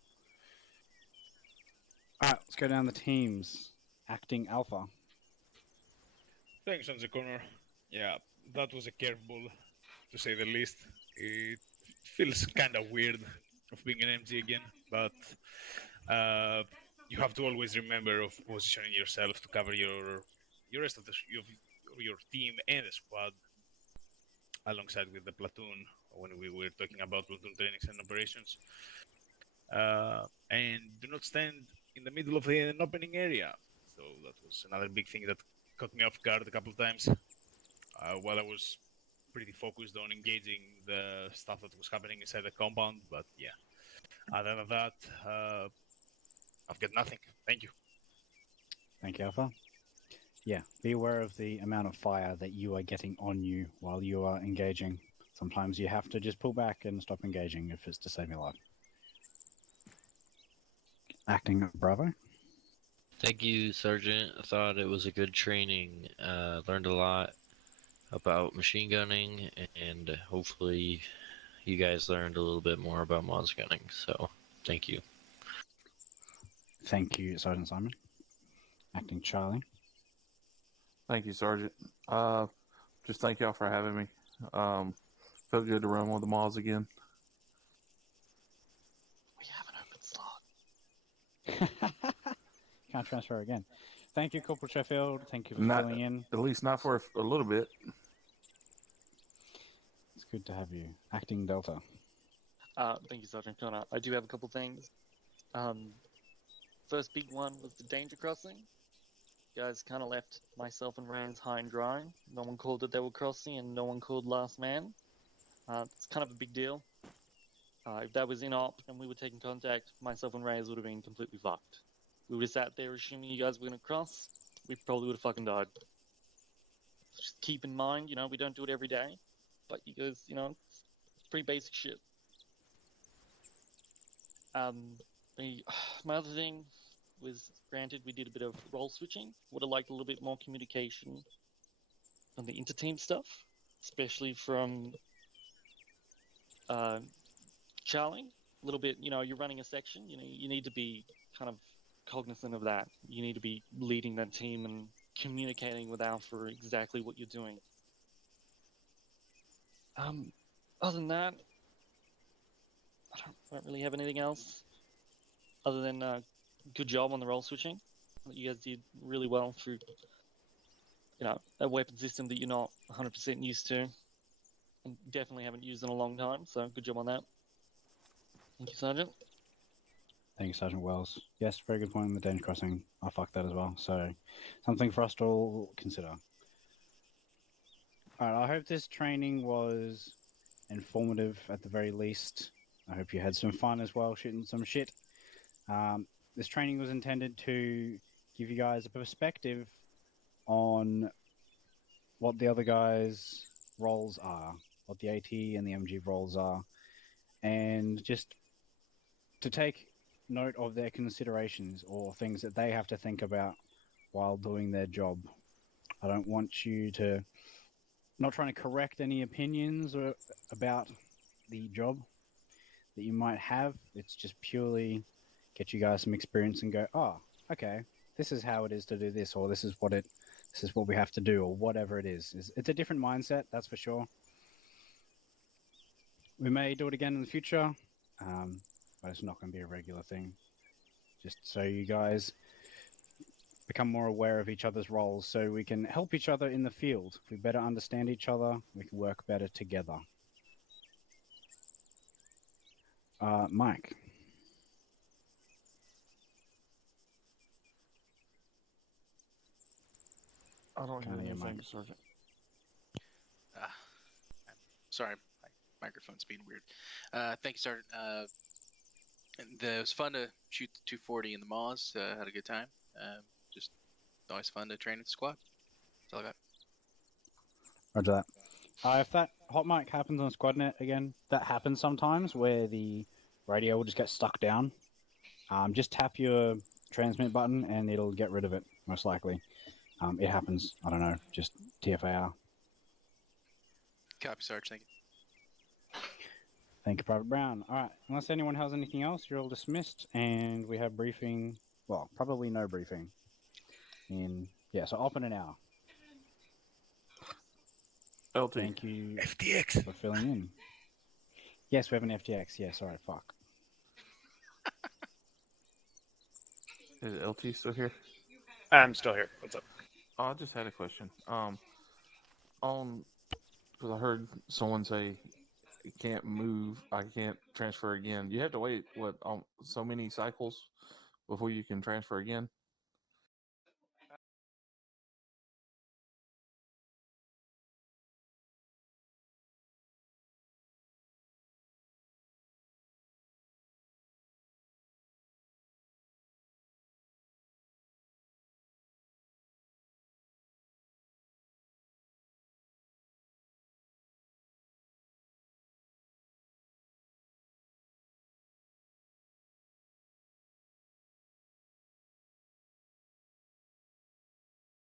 Alright, let's go down the teams. Acting Alpha. Thanks, on the corner. Yeah, that was a curveball, to say the least. It feels kind of weird of being an MG again, but you have to always remember of positioning yourself to cover your rest of your team and the squad, alongside with the platoon when we were talking about platoon trainings and operations. And do not stand in the middle of an opening area. So that was another big thing that caught me off guard a couple of times while I was pretty focused on engaging the stuff that was happening inside the compound. But yeah, other than that, I've got nothing. Thank you. Thank you, Alpha. Yeah, be aware of the amount of fire that you are getting on you while you are engaging. Sometimes you have to just pull back and stop engaging if it's to save your life. Acting Bravo. Thank you, Sergeant. I thought it was a good training. Learned a lot about machine gunning, and hopefully you guys learned a little bit more about Moz gunning. So, thank you. Thank you, Sergeant Simon. Acting Charlie. Thank you, Sergeant. Just thank y'all for having me. Felt good to run with the Moz again. We have an open slot. Can't transfer again. Thank you, Corporal Sheffield. Thank you for filling in. At least not for a little bit. It's good to have you. Acting Delta. Thank you, Sergeant Connor. I do have a couple things. First big one was the danger crossing. You guys kind of left myself and Rans high and dry. No one called that they were crossing, and no one called last man. It's kind of a big deal. If that was in op and we were taking contact, myself and Reyes would have been completely fucked. We would have sat there assuming you guys were going to cross. We probably would have fucking died. Just keep in mind, you know, we don't do it every day. But you guys, you know, it's pretty basic shit. My other thing was, granted, we did a bit of role switching. Would have liked a little bit more communication on the inter-team stuff, especially from Charlie. A little bit, you know, you're running a section, you know, you need to be kind of cognizant of that. You need to be leading that team and communicating with Alpha exactly what you're doing. Other than that, I don't really have anything else other than good job on the role switching. You guys did really well through, you know, a weapon system that you're not 100% used to and definitely haven't used in a long time, so good job on that. Thank you, Sergeant. Thank you, Sergeant Wells. Yes, very good point on the danger crossing. I fucked that as well, so something for us to all consider. Alright, I hope this training was informative at the very least. I hope you had some fun as well, shooting some shit. This training was intended to give you guys a perspective on what the other guys' roles are, what the AT and the MG roles are, and just to take note of their considerations or things that they have to think about while doing their job. I don't want you to not trying to correct any opinions or about the job that you might have. It's just purely get you guys some experience and go, oh, okay, this is how it is to do this, or this is what we have to do, or whatever it is. It's a different mindset, that's for sure. We may do it again in the future, but it's not going to be a regular thing. Just so you guys become more aware of each other's roles, so we can help each other in the field. If we better understand each other, we can work better together. Mike. I don't hear Kinda your anything, mic. Sergeant. I'm sorry, my microphone's being weird. Thank you, Sergeant. It was fun to shoot the 240 in the Maws. Had a good time. Just always fun to train with the squad. That's all I got. Roger that. If that hot mic happens on SquadNet again, that happens sometimes where the radio will just get stuck down. Just tap your transmit button and it'll get rid of it, most likely. It happens. I don't know. Just TFAR. Copy, Sarge. Thank you. Thank you, Private Brown. All right. Unless anyone has anything else, you're all dismissed, and we have briefing. Well, probably no briefing. So up in an hour. LT. Thank you FTX for filling in. Yes, we have an FTX. Yeah, sorry, fuck. Is LT still here? I'm still here. What's up? Oh, I just had a question. Because I heard someone say you can't move, I can't transfer again. You have to wait so many cycles before you can transfer again?